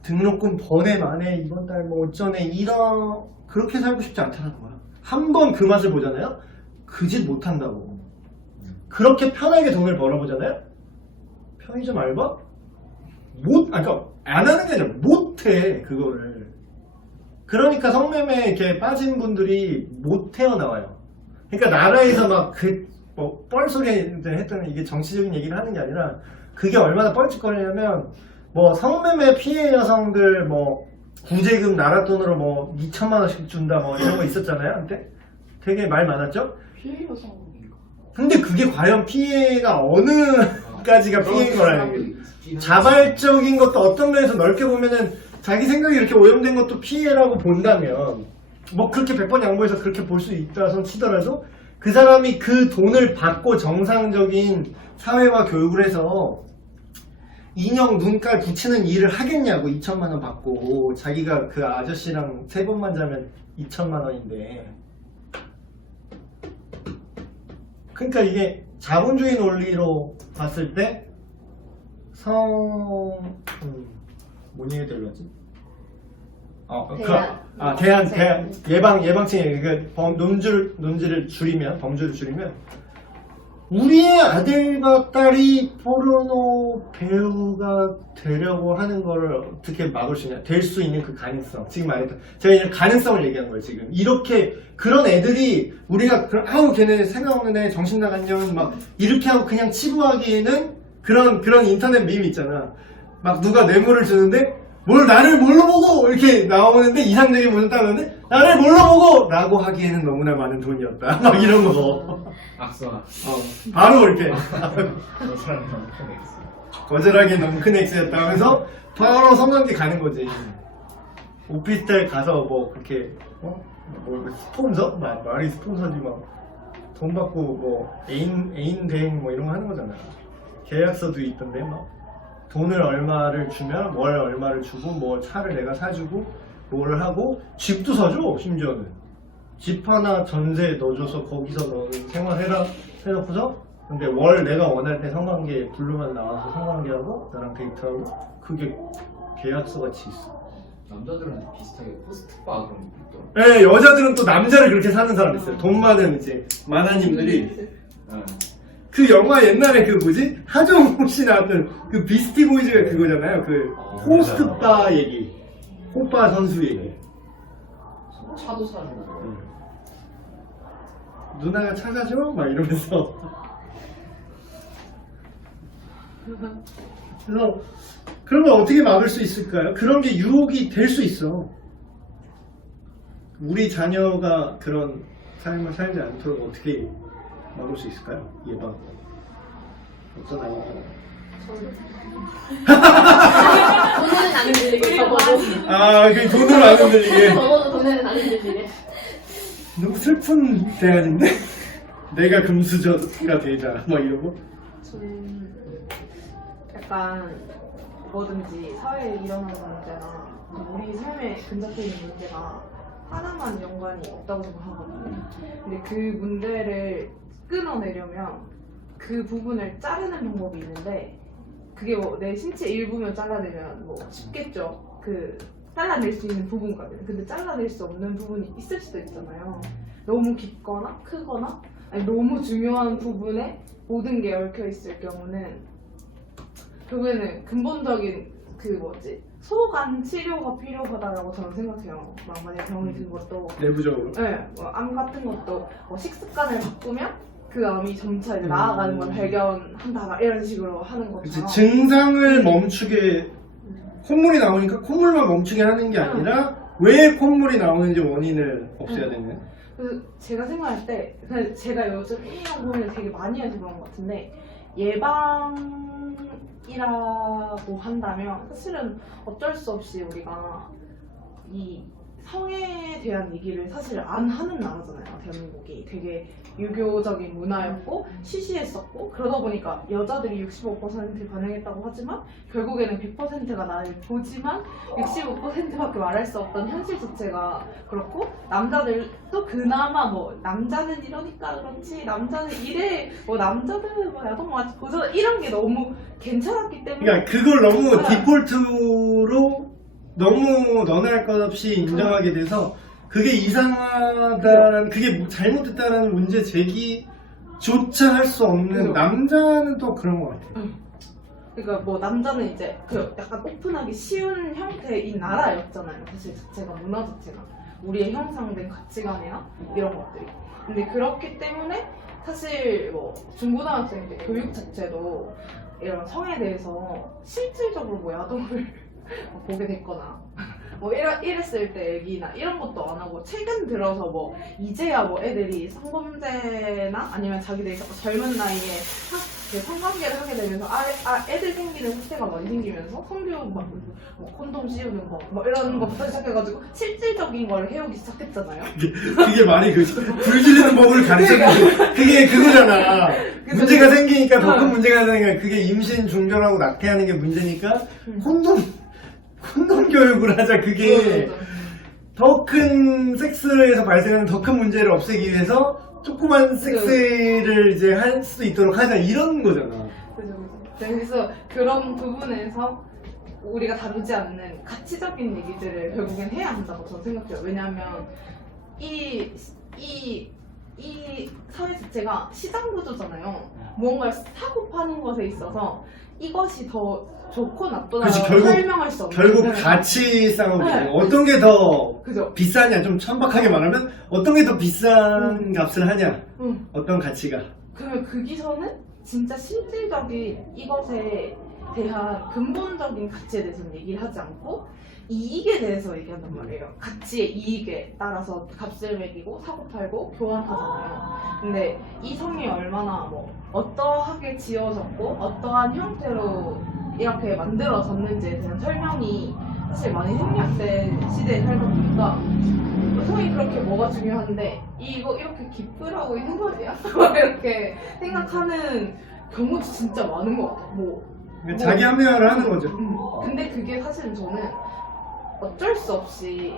등록금 번에 만에 이번 달 뭐 어쩌네 이런 그렇게 살고 싶지 않다는 거야. 한 번 그 맛을 보잖아요. 그 짓 못한다고. 그렇게 편하게 돈을 벌어보잖아요. 편의점 알바? 그러니까 안 하는 게 아니라 못해 그거를. 그러니까 성매매에 이렇게 빠진 분들이 못 태어나와요. 그러니까 나라에서 막 뭐 뻘소리 했던 이게 정치적인 얘기를 하는 게 아니라 그게 얼마나 뻘짓거리냐면 뭐 성매매 피해 여성들 뭐 구제금 나라 돈으로 뭐 2천만 원씩 준다 뭐 이런 거 있었잖아요. 한때 되게 말 많았죠. 피해 여성인가? 근데 그게 과연 피해가 어느까지가 피해인 거라는 게 자발적인 것도 어떤 면에서 넓게 보면은 자기 생각이 이렇게 오염된 것도 피해라고 본다면 뭐 그렇게 100번 양보해서 그렇게 볼 수 있다선 치더라도 그 사람이 그 돈을 받고 정상적인 사회화 교육을 해서 인형 눈깔 붙이는 일을 하겠냐고. 2천만 원 받고 자기가 그 아저씨랑 3번만 자면 2천만 원인데. 그러니까 이게 자본주의 논리로 봤을 때 뭔 얘기 들렸지? 대안 예방책 논지를 줄이면 범주를 줄이면 우리의 아들과 딸이 포르노 배우가 되려고 하는 거를 어떻게 막을 수 있냐? 될 수 있는 그 가능성. 지금 말했던 제가 이제 가능성을 얘기한 거예요. 지금 이렇게 그런 애들이 우리가 걔네 생각 없는 애 정신 나간 년 막 이렇게 하고 그냥 치부하기에는 그런 인터넷 밈 있잖아. 막 누가 뇌물을 주는데 나를 뭘로 보고 이렇게 나오는데 이상적인 모습 따르는데 나를 뭘로 보고 라고 하기에는 너무나 많은 돈이었다. 막 이런 거. 악수나. 바로 이렇게 저 사람이 너무 큰 X. 거절하기엔 너무 큰 X였다 하면서 바로 성관계 가는 거지. 오피스텔 가서 뭐 그렇게 뭐 스폰서? 말이 스폰서지 막 돈 받고 뭐 애인 대행 뭐 이런 거 하는 거잖아. 계약서도 있던데 막 돈을 얼마를 주면 월 얼마를 주고 뭐 차를 내가 사주고 뭘 하고 집도 사줘. 심지어는 집 하나 전세 넣어줘서 거기서 너는 생활해라 해놓고서 근데 월 내가 원할 때 성관계 블루만 나와서 성관계하고 나랑 데이트하고 그게 계약서 같이 있어. 남자들은 비슷하게 호스트바 그런 게 있더라고. 네, 여자들은 또 남자를 그렇게 사는 사람 있어요. 돈 많은 이제 만화님들이. 그 영화 옛날에 그 뭐지? 하정우 씨 나왔던 그 비스티 보이즈가 그거잖아요. 그 호스트바 얘기. 호빠 선수 얘기. 차도 사주고. 누나가 찾아줘? 막 이러면서. 그래서 그런 걸 어떻게 막을 수 있을까요? 그런 게 유혹이 될 수 있어. 우리 자녀가 그런 삶을 살지 않도록 어떻게 막을 수 있을까요? 예방. 어떤 아이디어? 돈에는 안 흔들리게 적어도 아, 그 돈으로 안 흔들리게. 적어도 돈에는 안 흔들리게. 너무 슬픈 대안인데? 내가 금수저가 되자. 막 이러고. 저는 약간 뭐든지 사회에 일어나는 문제나 우리 삶에 근접해 있는 문제가 하나만 연관이 없다고 생각하거든요. 근데 그 문제를 끊어내려면 그 부분을 자르는 방법이 있는데 그게 뭐 내 신체 일부면 잘라내면 뭐 쉽겠죠. 그 잘라낼 수 있는 부분까지는. 근데 잘라낼 수 없는 부분이 있을 수도 있잖아요. 너무 깊거나 크거나 아니 너무 중요한 부분에 모든 게 얽혀 있을 경우는 결국에는 근본적인 그 뭐지 소관 치료가 필요하다라고 저는 생각해요. 막 만약 병이 든 것도 내부적으로. 네, 뭐 암 같은 것도 뭐 식습관을 바꾸면 그 암이 점차 이제 나아가는 걸 발견한다 막 이런 식으로 하는 그치, 것처럼 증상을 멈추게, 콧물이 나오니까 콧물만 멈추게 하는 게 아니라 왜 콧물이 나오는지 원인을 없애야 되는. 그래서 제가 생각할 때 그냥 제가 요즘 이런 고민을 되게 많이 해서 그런 것 같은데 예방이라고 한다면 사실은 어쩔 수 없이 우리가 이 성에 대한 얘기를 사실 안 하는 나라잖아요. 대한민국이 되게 유교적인 문화였고 시시했었고 그러다 보니까 여자들이 65% 반응했다고 하지만 결국에는 100%가 나를 보지만 65%밖에 말할 수 없던 현실 자체가 그렇고 남자들도 그나마 뭐 남자는 이러니까 그렇지 남자는 이래 뭐 남자들은 뭐 야동 맞지 보자 이런 게 너무 괜찮았기 때문에 그러니까 그걸 너무 디폴트로 너무 너나 할 것 없이 인정하게 돼서 그게 이상하다라는, 그게 잘못됐다라는 문제 제기조차 할 수 없는 그죠. 남자는 또 그런 것 같아요. 그러니까 뭐 남자는 이제 그 약간 오픈하기 쉬운 형태인 나라였잖아요. 사실 자체가 문화 자체가 우리의 형성된 가치관이나 이런 것들이. 근데 그렇기 때문에 사실 뭐 중고등학생 때 교육 자체도 이런 성에 대해서 실질적으로 뭐 야동을 보게 됐거나 뭐 이랬을 때 얘기나 이런 것도 안 하고 최근 들어서 뭐 이제야 뭐 애들이 성범죄나 아니면 자기들이 젊은 나이에 성관계를 하게 되면서 애들 생기는 사태가 많이 생기면서 성교육 막 뭐 콘돔 씌우는 거 뭐 이런 것부터 시작해가지고 실질적인 걸 해오기 시작했잖아요. 그게 말이 그 불지르는 법을 가르쳐주는 그게 그거잖아. 문제가 생기니까 더 큰 문제가 생기니까 그게 임신 중절하고 낙태하는 게 문제니까 콘돔 교육을 하자. 그게 더 큰 섹스에서 발생하는 더 큰 문제를 없애기 위해서 조그만 섹스를 이제 할 수도 있도록 하자 이런 거잖아. 그래서 그런 부분에서 우리가 다루지 않는 가치적인 얘기들을 결국엔 해야 한다고 저는 생각해요. 왜냐하면 이 사회 자체가 시장 구조잖아요. 무언가를 사고 파는 것에 있어서 이것이 더 좋고 나쁘다고 설명할 수 없는 결국 가치 싸움이에요. 네. 어떤 게 더 그죠? 비싸냐, 좀 천박하게 말하면 어떤 게 더 비싼 값을 하냐, 어떤 가치가. 그러면 거기서는 진짜 실질적인 이것에 대한 근본적인 가치에 대해서는 얘기를 하지 않고 이익에 대해서 얘기한단 말이에요. 가치의 이익에 따라서 값을 매기고 사고 팔고 교환하잖아요. 근데 이 성이 얼마나 뭐 어떠하게 지어졌고 어떠한 형태로 이렇게 만들어졌는지에 대한 설명이 사실 많이 생략된 시대에 살다 보니까 성이 그렇게 뭐가 중요한데 이거 이렇게 기쁘라고 있는 거지야? 이렇게 생각하는 경우도 진짜 많은 것 같아요. 자기 합리화를 하는 거죠. 근데 그게 사실은 저는 어쩔 수 없이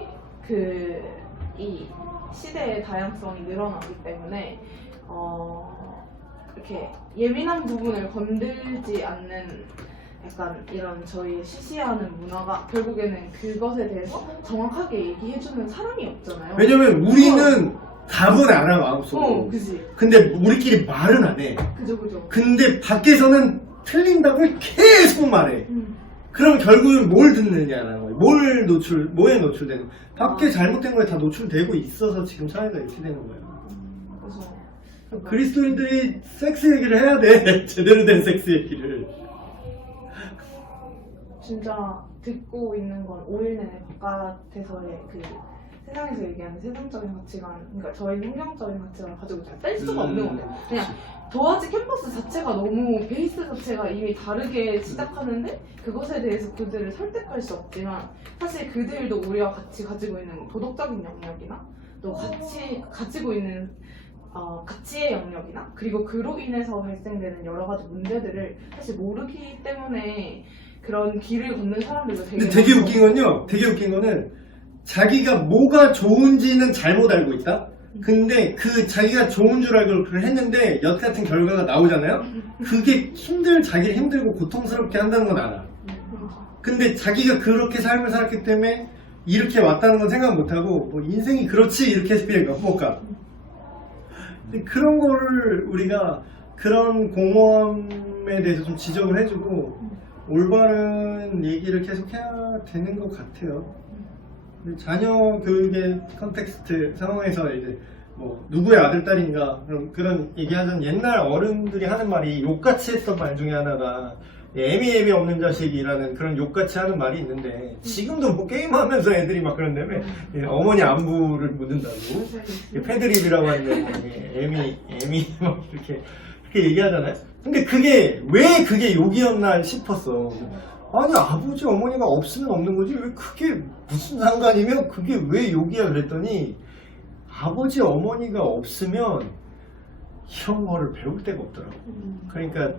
이 시대의 다양성이 늘어나기 때문에 이렇게 예민한 부분을 건들지 않는 약간 이런 저희 시시하는 문화가 결국에는 그것에 대해서 정확하게 얘기해주는 사람이 없잖아요. 왜냐면 우리는 답은 알아 마음속으로. 그지. 근데 우리끼리 말은 안 해. 그죠. 근데 밖에서는 틀린 답을 계속 말해. 그럼 결국은 뭘 듣느냐라는 거예요. 뭐에 노출되는. 밖에 잘못된 거에 다 노출되고 있어서 지금 사회가 이렇게 되는 거예요. 그래서 그리스도인들이 섹스 얘기를 해야 돼. 제대로 된 섹스 얘기를. 진짜 듣고 있는 건 5일 내내 바깥에서의 그 세상에서 얘기하는 세상적인 가치관, 그러니까 저희 환경적인 가치관을 가지고 있잖아요. 뺄 수가 없는 것 같아요. 그냥 도화지 캠퍼스 자체가 너무 베이스 자체가 이미 다르게 시작하는데 그것에 대해서 그들을 설득할 수 없지만 사실 그들도 우리와 같이 가지고 있는 도덕적인 영역이나 또 같이 가지고 있는 가치의 영역이나 그리고 그로 인해서 발생되는 여러 가지 문제들을 사실 모르기 때문에 그런 길을 걷는 사람들도 되게 근데 되게 많고. 웃긴 건요. 되게 웃긴 거는 자기가 뭐가 좋은지는 잘못 알고 있다. 근데 그 자기가 좋은 줄 알고 그걸 했는데 엿 같은 결과가 나오잖아요. 그게 자기를 힘들고 고통스럽게 한다는 건 알아. 근데 자기가 그렇게 삶을 살았기 때문에 이렇게 왔다는 건 생각 못하고 뭐 인생이 그렇지 이렇게 해서 넘어가. 근데 그런 거를 우리가 그런 공허함에 대해서 좀 지적을 해주고 올바른 얘기를 계속 해야 되는 것 같아요. 자녀 교육의 컨텍스트 상황에서 이제 뭐 누구의 아들 딸인가 그런 얘기하던 옛날 어른들이 하는 말이 욕같이 했던 말 중에 하나가 애미 없는 자식이라는 그런 욕같이 하는 말이 있는데 지금도 뭐 게임하면서 애들이 막 그런다며 어머니 안부를 묻는다고 패드립이라고 하는데 뭐 애미 막 이렇게 얘기하잖아요. 근데 왜 그게 욕이었나 싶었어. 아니 아버지 어머니가 없으면 없는 거지 왜 그게 무슨 상관이며 그게 왜 욕이야 그랬더니 아버지 어머니가 없으면 이런 거를 배울 데가 없더라고. 그러니까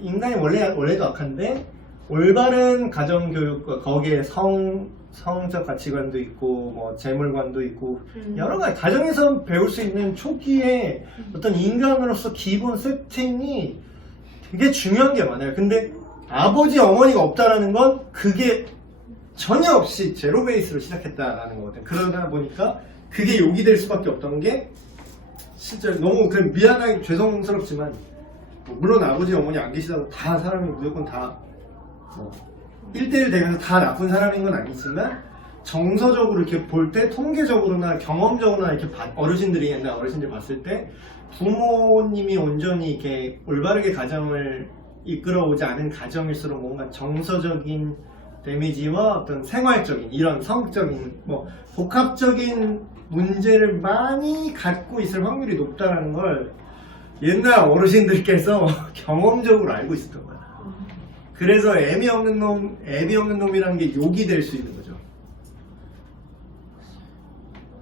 인간이 원래도 악한데 올바른 가정교육과 거기에 성적 가치관도 있고 뭐 재물관도 있고 여러 가지 가정에서 배울 수 있는 초기에 어떤 인간으로서 기본 세팅이 되게 중요한 게 많아요. 근데 아버지 어머니가 없다라는 건 그게 전혀 없이 제로 베이스로 시작했다라는 거거든요. 그러다 보니까 그게 욕이 될 수밖에 없던 게 실제 너무 미안하게 죄송스럽지만 물론 아버지 어머니 안 계시다고 다 사람이 무조건 다 1대1 대면서 다 나쁜 사람인 건 아니지만 정서적으로 이렇게 볼 때 통계적으로나 경험적으로나 이렇게 옛날 어르신들이 봤을 때 부모님이 온전히 이렇게 올바르게 가정을 이끌어오지 않은 가정일수록 뭔가 정서적인 데미지와 어떤 생활적인 이런 성적인 뭐 복합적인 문제를 많이 갖고 있을 확률이 높다는 걸 옛날 어르신들께서 경험적으로 알고 있었던 거야. 그래서 애비 없는 놈이라는 게 욕이 될 수 있는 거죠.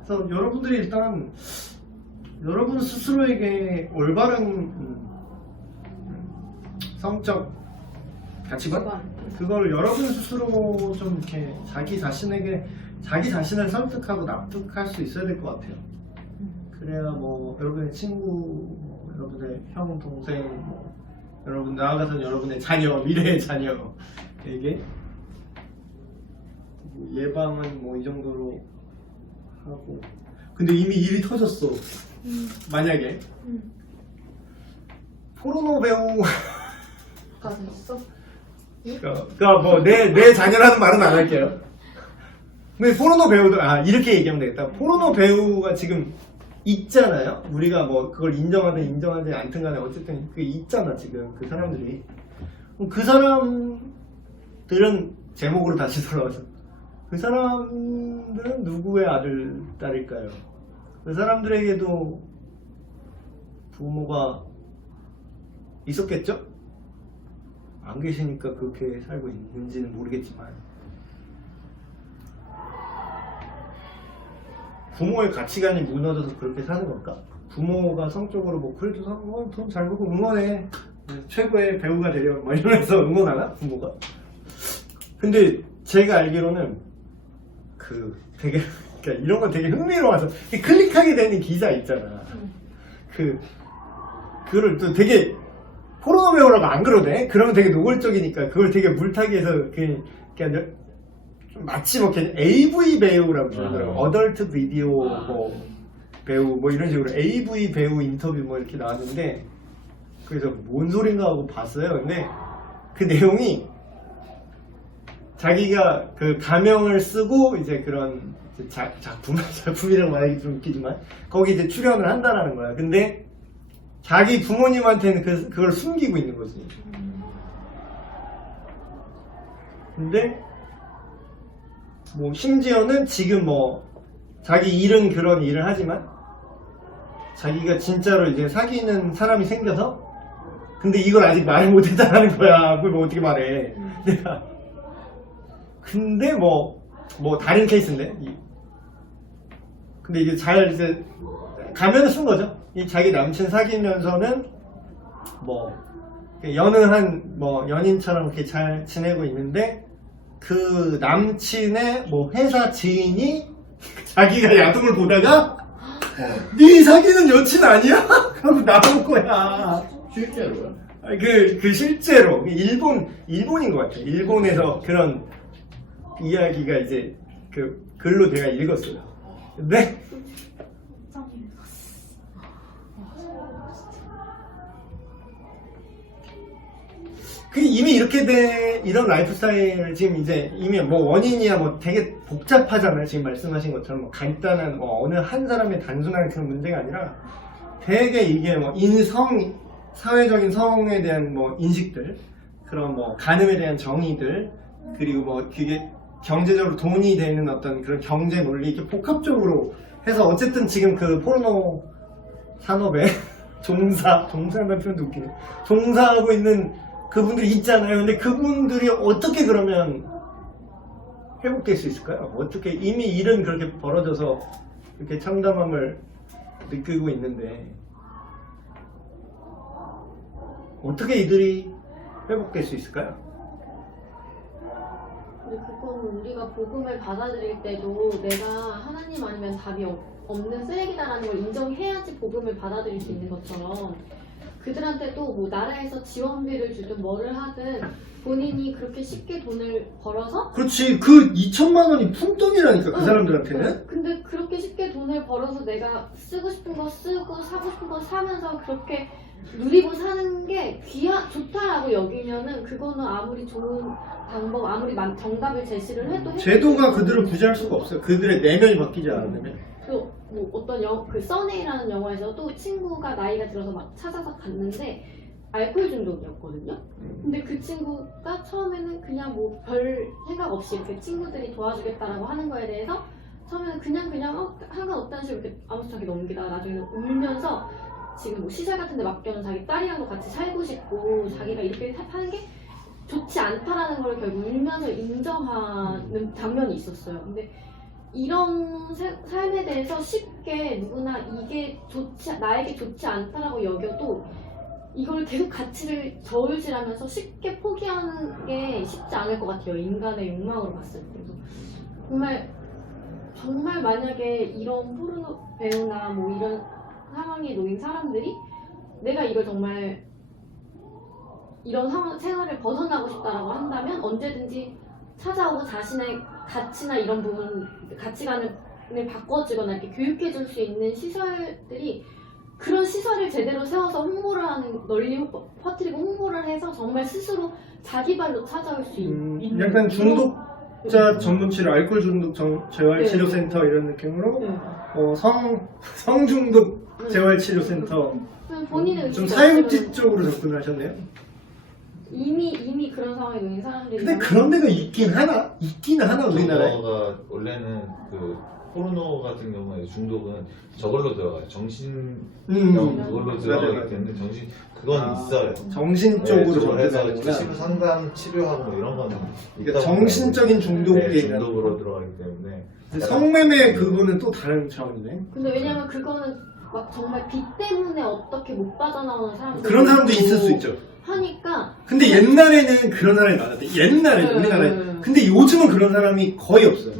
그래서 여러분들이 일단 여러분 스스로에게 올바른 성적 가치관? 그걸 여러분 스스로 좀 이렇게 자기 자신을 설득하고 납득할 수 있어야 될 것 같아요. 그래야 뭐 여러분의 친구, 뭐 여러분의 형, 동생, 뭐 여러분 나아가서는 여러분의 자녀, 미래의 자녀에게 예방은 뭐 이 정도로 하고. 근데 이미 일이 터졌어. 만약에 포르노 배우 가서 있어? 그러니까 뭐 내 자녀라는 말은 안 할게요. 근데 포르노 배우도 이렇게 얘기하면 되겠다. 포르노 배우가 지금 있잖아요. 우리가 뭐 그걸 인정하든 인정하지 않든 간에 어쨌든 그게 있잖아 지금 그 사람들이. 그 사람들은 제목으로 다시 돌아와서 그 사람들은 누구의 아들 딸일까요? 그 사람들에게도 부모가 있었겠죠? 안 계시니까 그렇게 살고 있는지는 모르겠지만 부모의 가치관이 무너져서 그렇게 사는 걸까? 부모가 성적으로 뭐 그래도 돈 잘 벌고 응원해 최고의 배우가 되려 막 이러면서 응원하나? 부모가? 근데 제가 알기로는 되게 그러니까 이런 거 되게 흥미로워서 클릭하게 되는 기사 있잖아. 그거를 또 되게 포르노 배우라고 안 그러네. 그러면 되게 노골적이니까 그걸 되게 물타기해서 그냥 좀 마치 뭐 그냥 AV 배우라고 부르더라고. 어덜트 비디오 뭐 배우 뭐 이런 식으로 AV 배우 인터뷰 뭐 이렇게 나왔는데 그래서 뭔 소린가 하고 봤어요. 근데 그 내용이 자기가 그 가명을 쓰고 이제 그런 작품이라고 말하기 좀 웃기지만 거기 이제 출연을 한다라는 거야. 근데 자기 부모님한테는 그걸 숨기고 있는 거지. 근데 뭐 심지어는 지금 뭐 자기 일은 그런 일을 하지만 자기가 진짜로 이제 사귀는 사람이 생겨서 근데 이걸 아직 말을 못했다는 거야. 그걸 뭐 어떻게 말해. 내가 근데 뭐 다른 케이스인데 근데 이게 잘 이제 가면을 쓴 거죠. 이 자기 남친 사귀면서는 뭐 연애한 뭐 연인처럼 이렇게 잘 지내고 있는데 그 남친의 뭐 회사 지인이 자기가 야동을 보다가 네 사귀는 여친 아니야? 하고 나온 거야. 실제로요? 그 실제로 일본인 것 같아. 일본에서 그런 이야기가 이제 그 글로 내가 읽었어요. 근데 짱이네. 그 이미 이렇게 된 이런 라이프 스타일을 지금 이제 이미 뭐 원인이야 뭐 되게 복잡하잖아요. 지금 말씀하신 것처럼 뭐 간단한 뭐 어느 한 사람의 단순한 그런 문제가 아니라 되게 이게 뭐 사회적인 성에 대한 뭐 인식들, 그런 뭐 간음에 대한 정의들, 그리고 뭐 그게 경제적으로 돈이 되는 어떤 그런 경제 논리 이렇게 복합적으로 해서 어쨌든 지금 그 포르노 산업에 종사한다는 표현도 웃기네. 종사하고 있는 그분들이 있잖아요. 근데 그분들이 어떻게 그러면 회복될 수 있을까요? 어떻게 이미 일은 그렇게 벌어져서 이렇게 참담함을 느끼고 있는데 어떻게 이들이 회복될 수 있을까요? 근데 그건 우리가 복음을 받아들일 때도 내가 하나님 아니면 답이 없는 쓰레기다라는 걸 인정해야지 복음을 받아들일 수 있는 것처럼 그들한테도 뭐 나라에서 지원비를 주든 뭐를 하든 본인이 그렇게 쉽게 돈을 벌어서 그렇지. 그 2천만 원이 푼돈이라니까 그 응. 사람들한테는. 근데 그렇게 쉽게 돈을 벌어서 내가 쓰고 싶은 거 쓰고 사고 싶은 거 사면서 그렇게 누리고 사는 게 좋다라고 여기면은 그거는 아무리 좋은 방법, 아무리 정답을 제시를 해도 제도가 그들을 구제할 수가 없어요. 그들의 내면이 바뀌지 않으면. 뭐 어떤 그 써네이라는 영화에서도 친구가 나이가 들어서 막 찾아서 갔는데 알코올 중독이었거든요. 근데 그 친구가 처음에는 그냥 뭐 별 생각 없이 이렇게 친구들이 도와주겠다라고 하는 거에 대해서 처음에는 그냥 상관없다는 식으로 이렇게 아무렇지 넘기다가 나중에는 울면서 지금 뭐 시설 같은 데 맡겨놓은 자기 딸이랑도 같이 살고 싶고 자기가 이렇게 하는 게 좋지 않다라는 걸 결국 울면서 인정하는 장면이 있었어요. 근데 이런 삶에 대해서 쉽게 누구나 이게 나에게 좋지 않다라고 여겨도 이걸 계속 가치를 저울질하면서 쉽게 포기하는 게 쉽지 않을 것 같아요. 인간의 욕망으로 봤을 때. 그래서 정말 만약에 이런 포르노 배우나 뭐 이런 상황에 놓인 사람들이 내가 이걸 정말 이런 생활을 벗어나고 싶다라고 한다면 언제든지 찾아오고 자신의 가치나 이런 부분, 가치관을 바꿔주거나 이렇게 교육해줄 수 있는 시설들이 그런 시설을 제대로 세워서 홍보를 하는, 널리 퍼뜨리고 홍보를 해서 정말 스스로 자기 발로 찾아올 수 있는 약간 중독자 전문 치료, 알코올 중독 재활 네. 치료센터 이런 느낌으로 네. 성중독 재활 치료센터 본인의 좀 의지가 사육지 없으면 쪽으로 접근하셨네요. 이미 그런 상황에 놓인 사람들이 근데 그런 데가 있긴 하나 우리나라에. 저거가 원래는 그 포르노 같은 경우에 중독은 저걸로 들어가요. 정신병 그걸로 들어가기 맞아요. 때문에 그건 있어요. 정신 쪽으로 그래서 접근하는구나. 치료 상담 치료하고 뭐 이런 거는 그러니까 있다고 정신적인 중독에 네, 대한 중독으로 들어가기 때문에 성매매 그거는 또 다른 차원이네. 근데 왜냐면 그거는 막 정말 빚 때문에 어떻게 못 빠져나오는 사람들 그런 사람도 있을 수 있죠. 하니까 근데 옛날에는 그런 사람이 많았대. 옛날에 우리나라에. 근데 요즘은 그런 사람이 거의 없어요.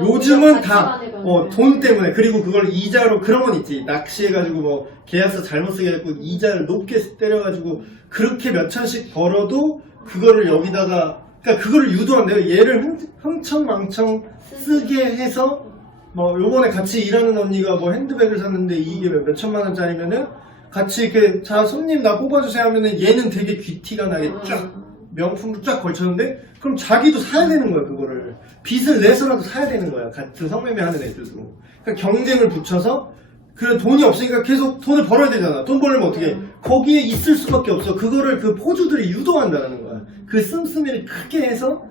요즘은 다 가치관의 변화를. 돈 때문에, 그리고 그걸 이자로, 그런 건 있지. 낚시해가지고 뭐 계약서 잘못 쓰게 했고 이자를 높게 때려가지고 그렇게 몇 천씩 벌어도 그거를 여기다가, 그러니까 그거를 유도한대요. 얘를 흥청망청 쓰게 해서, 뭐 요번에 같이 일하는 언니가 뭐 핸드백을 샀는데 이게 몇 천만 원짜리면은 같이 이렇게 자 손님 나 뽑아주세요 하면은 얘는 되게 귀티가 나게 쫙 명품도 쫙 걸쳤는데, 그럼 자기도 사야 되는 거야. 그거를 빚을 내서라도 사야 되는 거야. 같은 성매매 하는 애들도. 그러니까 경쟁을 붙여서, 그래 돈이 없으니까 계속 돈을 벌어야 되잖아. 돈 벌려면 어떻게 해? 거기에 있을 수밖에 없어. 그거를 그 포주들이 유도한다는 거야. 그 씀씀이를 크게 해서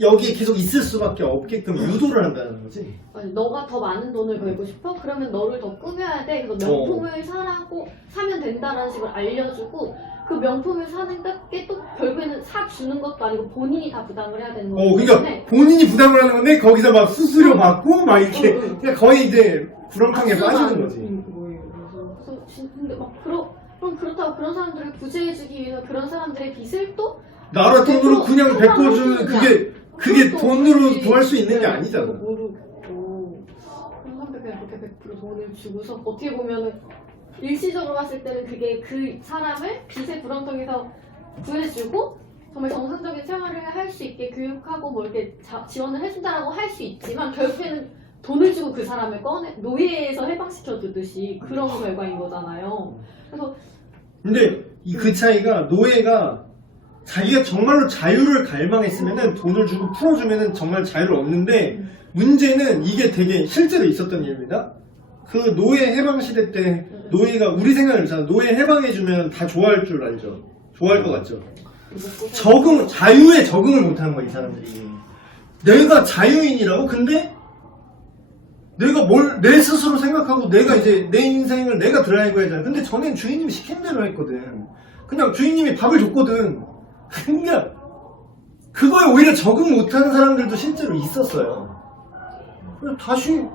여기에 계속 있을 수밖에 없게끔 유도를 한다는 거지. 아니, 너가 더 많은 돈을 벌고 싶어? 그러면 너를 더 꾸며야 돼. 그래서 명품을 사면 된다라는 식으로 알려주고, 그 명품을 사는 게 또 결국에는 사주는 것도 아니고 본인이 다 부담을 해야 되는 거기 그러니까 때문에 본인이 부담을 하는 건데 거기서 막 수수료 받고 막 이렇게 그냥 거의 이제 구렁텅이에 빠지는 거지. 그래서 근데 막 그럼 그렇다고 그런 사람들을 구제해주기 위해서 그런 사람들의 빚을 또 나라 돈으로 그냥 그거 베꿔주는 그게 그것도 돈으로 없이, 구할 수 있는 게 네, 아니잖아. 그거 모르고 그런 사람들 그냥 그렇게 100% 돈을 주고서 어떻게 보면은 일시적으로 봤을 때는 그게 그 사람을 빚의 구렁텅이에서 구해주고 정말 정상적인 생활을 할 수 있게 교육하고 뭐 이렇게 지원을 해준다라고 할 수 있지만 결국에는 돈을 주고 그 사람을 노예에서 해방시켜 주듯이 그런 결과인 거잖아요. 그래서 근데 그 차이가, 노예가 자기가 정말로 자유를 갈망했으면은 돈을 주고 풀어주면은 정말 자유를 얻는데, 문제는 이게 되게 실제로 있었던 일입니다. 그 노예 해방 시대 때 노예가, 우리 생각을 괜찮아. 노예 해방해주면 다 좋아할 줄 알죠. 좋아할 것 같죠. 자유에 적응을 못하는 거야, 이 사람들이. 내가 자유인이라고? 근데 내가 내 스스로 생각하고 내가 이제 내 인생을 내가 드라이브 해야 잖아. 근데 전엔 주인님이 시킨 대로 했거든. 그냥 주인님이 밥을 줬거든. 그러니까 그거에 오히려 적응 못하는 사람들도 실제로 있었어요. 그래서 다시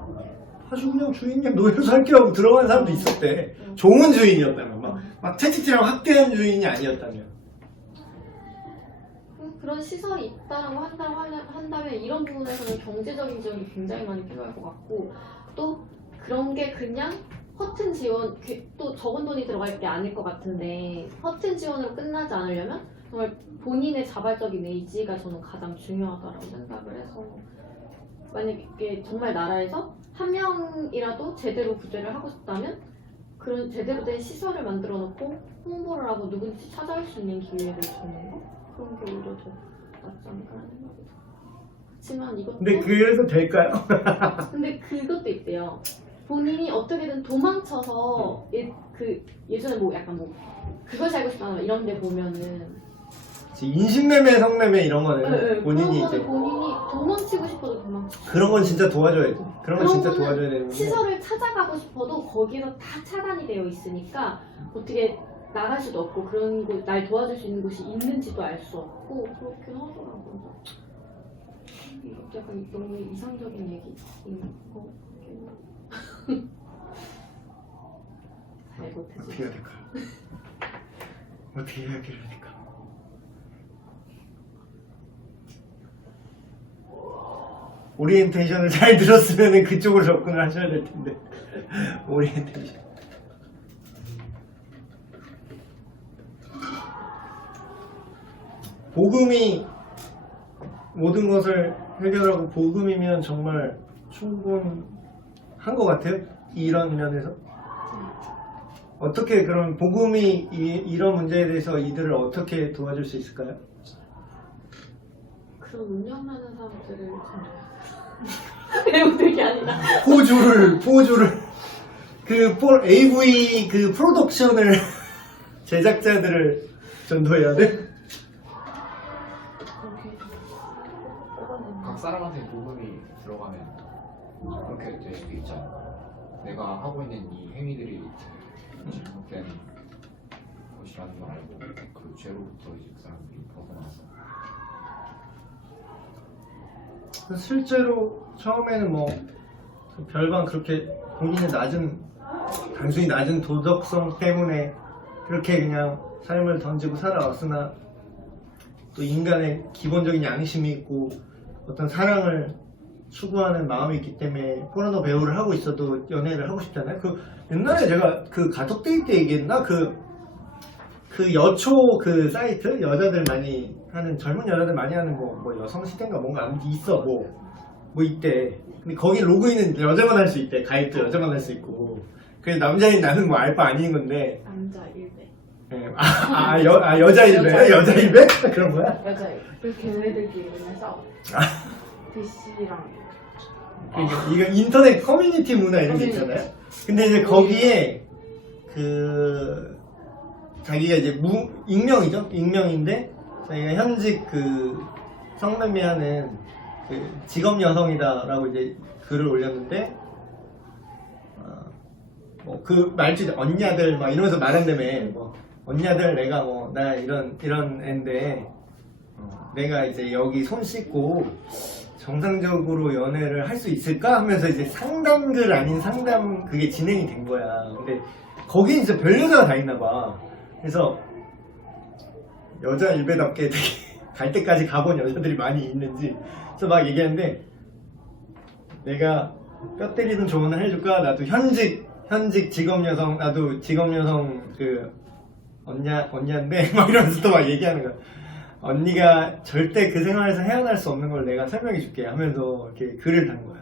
그냥 주인님 노예로 살게 하고 들어간 사람도 있었대. 좋은 주인이었다면, 막 채찍질하고 학대한 주인이 아니었다면. 그런 시설이 있다라고 한다면 이런 부분에서는 경제적인 지원이 굉장히 많이 필요할 것 같고, 또 그런 게 그냥 허튼 지원, 또 적은 돈이 들어갈 게 아닐 것 같은데 허튼 지원으로 끝나지 않으려면 정말 본인의 자발적인 의지가 저는 가장 중요하다고 생각을 해서, 만약에 정말 나라에서 한 명이라도 제대로 구제를 하고 싶다면 그런 제대로 된 시설을 만들어 놓고 홍보를 하고 누군지 찾아올 수 있는 기회를 주는 거, 그런 게 오히려 더 낫지 않을까 하는 생각이 들어요. 그렇지만 이것도 근데 그래도 될까요? 근데 그것도 있대요. 본인이 어떻게든 도망쳐서 예전에 뭐 약간 뭐 그걸 살고 싶다 이런 데 보면은 인신매매, 성매매 이런 거는 본인이 그런 이제 거는 본인이 도망치고 싶어도 도망치고 그런 건 진짜 도와줘야지. 그런 건 진짜 거는 도와줘야 되는 건데. 시설을 찾아가고 싶어도 거기서 다 차단이 되어 있으니까 어떻게 나갈 수도 없고 그런 곳, 날 도와줄 수 있는 곳이 있는지도 알 수 없고 그렇긴 하더라고요. 이것도 약간 너무 이상적인 얘기인 것 같긴 해요. 잘 못해서 어떻게 해야 될까? 어떻게 해야 될까? 오리엔테이션을 잘 들었으면 그쪽으로 접근을 하셔야 될 텐데. 오리엔테이션. 복음이 모든 것을 해결하고 복음이면 정말 충분한 것 같아요. 이런 면에서. 어떻게 그럼 복음이 이런 문제에 대해서 이들을 어떻게 도와줄 수 있을까요? 그런 운영하는 사람들을 배우는 게 아니라 포주를 AV 그 프로덕션을 제작자들을 전도해야 돼? 각 사람한테 복음이 들어가면 그렇게 될 수도 있잖아. 내가 하고 있는 이 행위들이 잘못된 것이라는 걸 알고 그 죄로부터 이제 그 사람들이 벗어나서. 실제로 처음에는 뭐 별반 그렇게 본인의 단순히 낮은 도덕성 때문에 그렇게 그냥 삶을 던지고 살아왔으나, 또 인간의 기본적인 양심이 있고 어떤 사랑을 추구하는 마음이 있기 때문에 포르노 배우를 하고 있어도 연애를 하고 싶잖아요. 그 옛날에 제가 그 가족데이 때 얘기했나? 그 여초 그 사이트 여자들 많이 하는 젊은 여자들 많이 하는 뭐 여성시대인가 뭔가 아무튼 있어 뭐 있대. 근데 거기 로그인은 여자만 할 수 있대. 가입도 여자만 할 수 있고. 그래서 남자인 나는 뭐 알바 아닌 건데. 남자 일배. 예. 여자 일배? 여자 일배? 그런 거야? 여자 일배. 그 걔네들끼리 맨날 싸워. DC랑 이거 인터넷 커뮤니티 문화 이런 게 있잖아요. 근데 이제 거기에 그 자기가 이제 익명이죠. 익명인데 자기가 현직 그 성매매하는 그 직업 여성이다라고 이제 글을 올렸는데 뭐 그 말투 언니들 막 이러면서 말한다며. 뭐 언니들 내가 뭐 나 이런 애인데 내가 이제 여기 손 씻고 정상적으로 연애를 할 수 있을까 하면서 이제 상담글 아닌 상담 그게 진행이 된 거야. 근데 거기 진짜 별 여자가 다 있나 봐. 그래서 여자 일배답게 되게 갈 때까지 가본 여자들이 많이 있는지 그래서 막 얘기하는데 내가 뼈 때리는 조언을 해줄까? 나도 현직 직업 여성 나도 직업 여성 그 언니한데 막 이러면서 또 막 얘기하는 거야. 언니가 절대 그 생활에서 헤어날 수 없는 걸 내가 설명해 줄게 하면서 이렇게 글을 단 거야.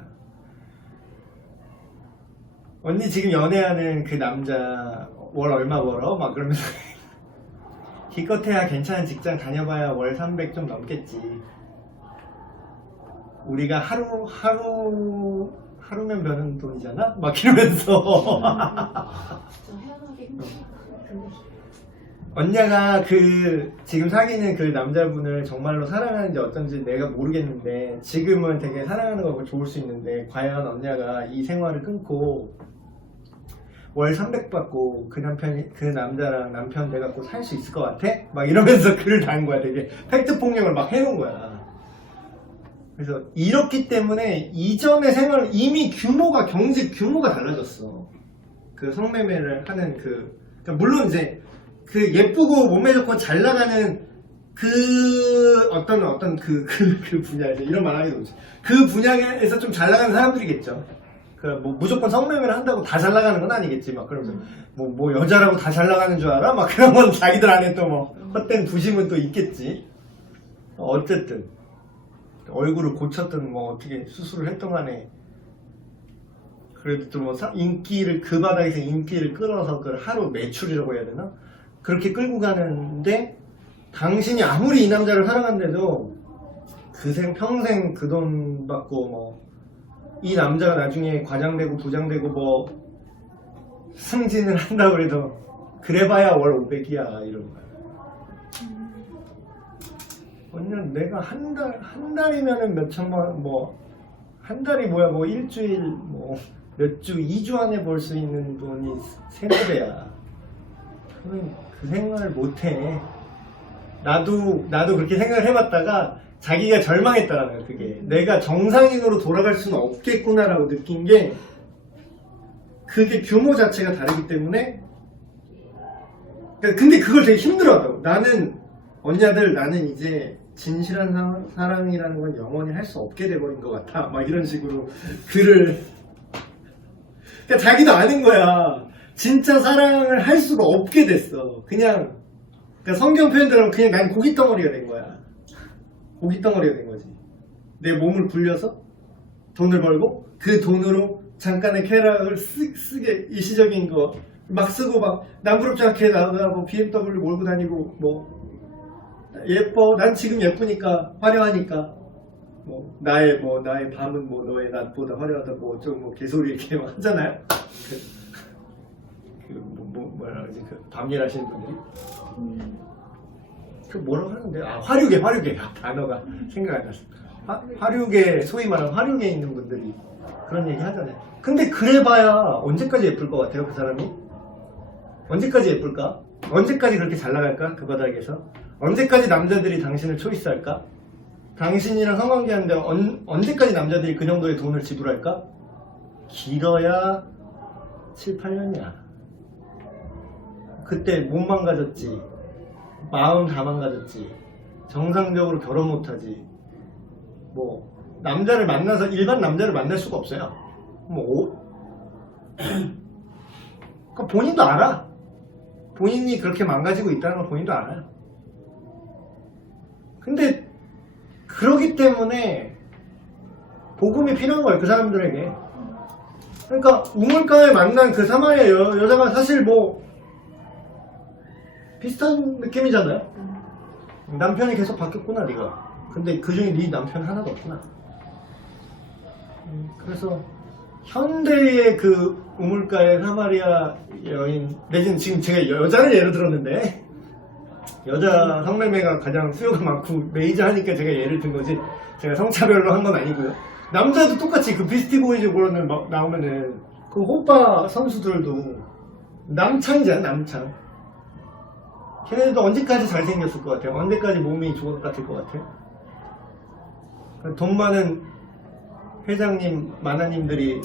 언니 지금 연애하는 그 남자 월 얼마 벌어? 막 그러면서 기껏해야 괜찮은 직장 다녀봐야 월 300 좀 넘겠지. 우리가 하루면 버는 돈이잖아? 막 이러면서 진짜 헤어나기 힘들어. 언니가 그 지금 사귀는 그 남자분을 정말로 사랑하는지 어떤지 내가 모르겠는데 지금은 되게 사랑하는 거고 좋을 수 있는데 과연 언니가 이 생활을 끊고 월 300 받고 그 남자랑 남편 돼갖고 살 수 있을 것 같아? 막 이러면서 글을 단 거야. 되게 팩트 폭력을 막 해놓은 거야. 그래서 이렇기 때문에 이전의 생활 이미 경제 규모가 달라졌어. 그 성매매를 하는 그러니까 물론 이제 그 예쁘고 몸매 좋고 잘 나가는 그 어떤 그 분야에서 이런 말 하기도 그렇지. 그 분야에서 좀 잘 나가는 사람들이겠죠. 그 뭐 무조건 성매매를 한다고 다 잘 나가는 건 아니겠지. 막 그러면서 뭐 여자라고 다 잘 나가는 줄 알아? 막 그런 건 자기들 안에 또 뭐 헛된 부심은 또 있겠지. 어쨌든 얼굴을 고쳤든 뭐 어떻게 수술을 했던 간에 그래도 또 뭐 인기를 그 바닥에서 인기를 끌어서 그 하루 매출이라고 해야 되나? 그렇게 끌고 가는데 당신이 아무리 이 남자를 사랑한데도 평생 그 돈 받고 뭐 이 남자가 나중에 과장되고 부장되고 뭐 승진을 한다고 해도 그래봐야 월 500이야 이런 거야. 언니는 내가 한 달이면은 몇 천만 뭐 한 달이 뭐야 뭐 일주일 뭐 몇 주 2주 안에 벌 수 있는 돈이 3배야. 그 생각을 못해. 나도 그렇게 생각을 해봤다가 자기가 절망했다라는 거야. 그게 내가 정상인으로 돌아갈 수는 없겠구나라고 느낀 게 그게 규모 자체가 다르기 때문에 근데 그걸 되게 힘들어하더라고. 나는 이제 진실한 사랑이라는 건 영원히 할 수 없게 돼버린 것 같아 막 이런 식으로 글을 그러니까 자기도 아는 거야. 진짜 사랑을 할 수가 없게 됐어. 그러니까 성경 표현대로 그냥 난 고깃덩어리가 된 거야. 고깃덩어리가 된 거지. 내 몸을 불려서 돈을 벌고 그 돈으로 잠깐의 쾌락을 쓰게 일시적인 거 막 쓰고 막 남부럽지 않게 나가 뭐 BMW 몰고 다니고 뭐 예뻐 난 지금 예쁘니까 화려하니까 뭐 나의 밤은 뭐 너의 낮보다 화려하다 뭐 어쩌고 뭐 개소리 이렇게 막 하잖아요. 뭐라 그러지 밤일 하시는 분들이 그 뭐라고 하는데 화류계 단어가 생각 안 났어. 화류계 소위 말하는 화류계에 있는 분들이 그런 얘기 하잖아요. 근데 그래봐야 언제까지 예쁠 것 같아요 그 사람이? 언제까지 예쁠까? 언제까지 그렇게 잘 나갈까 그 바닥에서? 언제까지 남자들이 당신을 초이스할까? 당신이랑 성관계하는데 언제까지 남자들이 그 정도의 돈을 지불할까? 길어야 7, 8년이야. 그때 몸 망가졌지, 마음 다 망가졌지, 정상적으로 결혼 못하지, 뭐 남자를 만나서 일반 남자를 만날 수가 없어요. 그러니까 본인도 알아. 본인이 그렇게 망가지고 있다는 걸 본인도 알아요. 근데 그러기 때문에 복음이 필요한 거예요, 그 사람들에게. 그러니까 우물가에 만난 그 사마리아 여자가 사실 뭐 비슷한 느낌이잖아요. 남편이 계속 바뀌었구나, 네가. 근데 그중에 네 남편 하나도 없구나. 그래서 현대의 그 우물가의 사마리아 여인, 내지는 지금 제가 여자를 예를 들었는데, 여자 성매매가 가장 수요가 많고 메이저 하니까 제가 예를 든 거지, 제가 성차별로 한 건 아니고요. 남자도 똑같이 그 비스티 보이즈 그러는 막 나오면은 그 호빠 선수들도 남창이잖아, 남창. 걔네들도 언제까지 잘생겼을 것 같아요? 언제까지 몸이 좋을 것 같을 것 같아요? 돈 많은 회장님, 마나님들이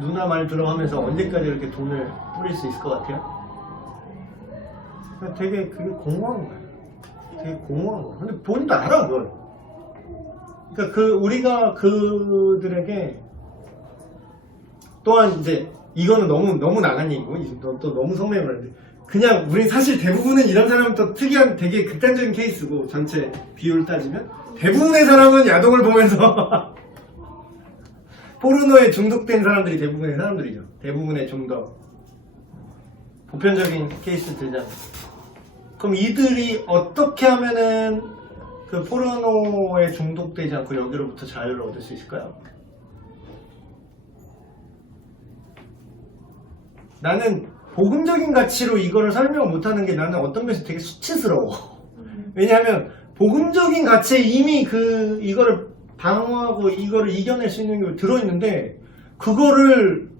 누나 말 들어 하면서 언제까지 이렇게 돈을 뿌릴 수 있을 것 같아요? 되게 그게 공허한 거예요. 되게 공허한 거예요. 근데 본인도 알아, 그걸. 그러니까 우리가 그들에게 또한 이제 이거는 너무 나간 얘기고, 또 너무 성매매인데, 그냥 우리 사실 대부분은 이런 사람은 또 특이한 되게 극단적인 케이스고, 전체 비율 따지면 대부분의 사람은 야동을 보면서 포르노에 중독된 사람들이 대부분의 사람들이죠. 대부분의 좀 더 보편적인 케이스들이잖아요. 그럼 이들이 어떻게 하면은 그 포르노에 중독되지 않고 여기로부터 자유를 얻을 수 있을까요? 나는 복음적인 가치로 이거를 설명을 못하는 게 나는 어떤 면에서 되게 수치스러워. 왜냐하면 복음적인 가치에 이미 이거를 방어하고 이거를 이겨낼 수 있는 게 들어있는데, 그거를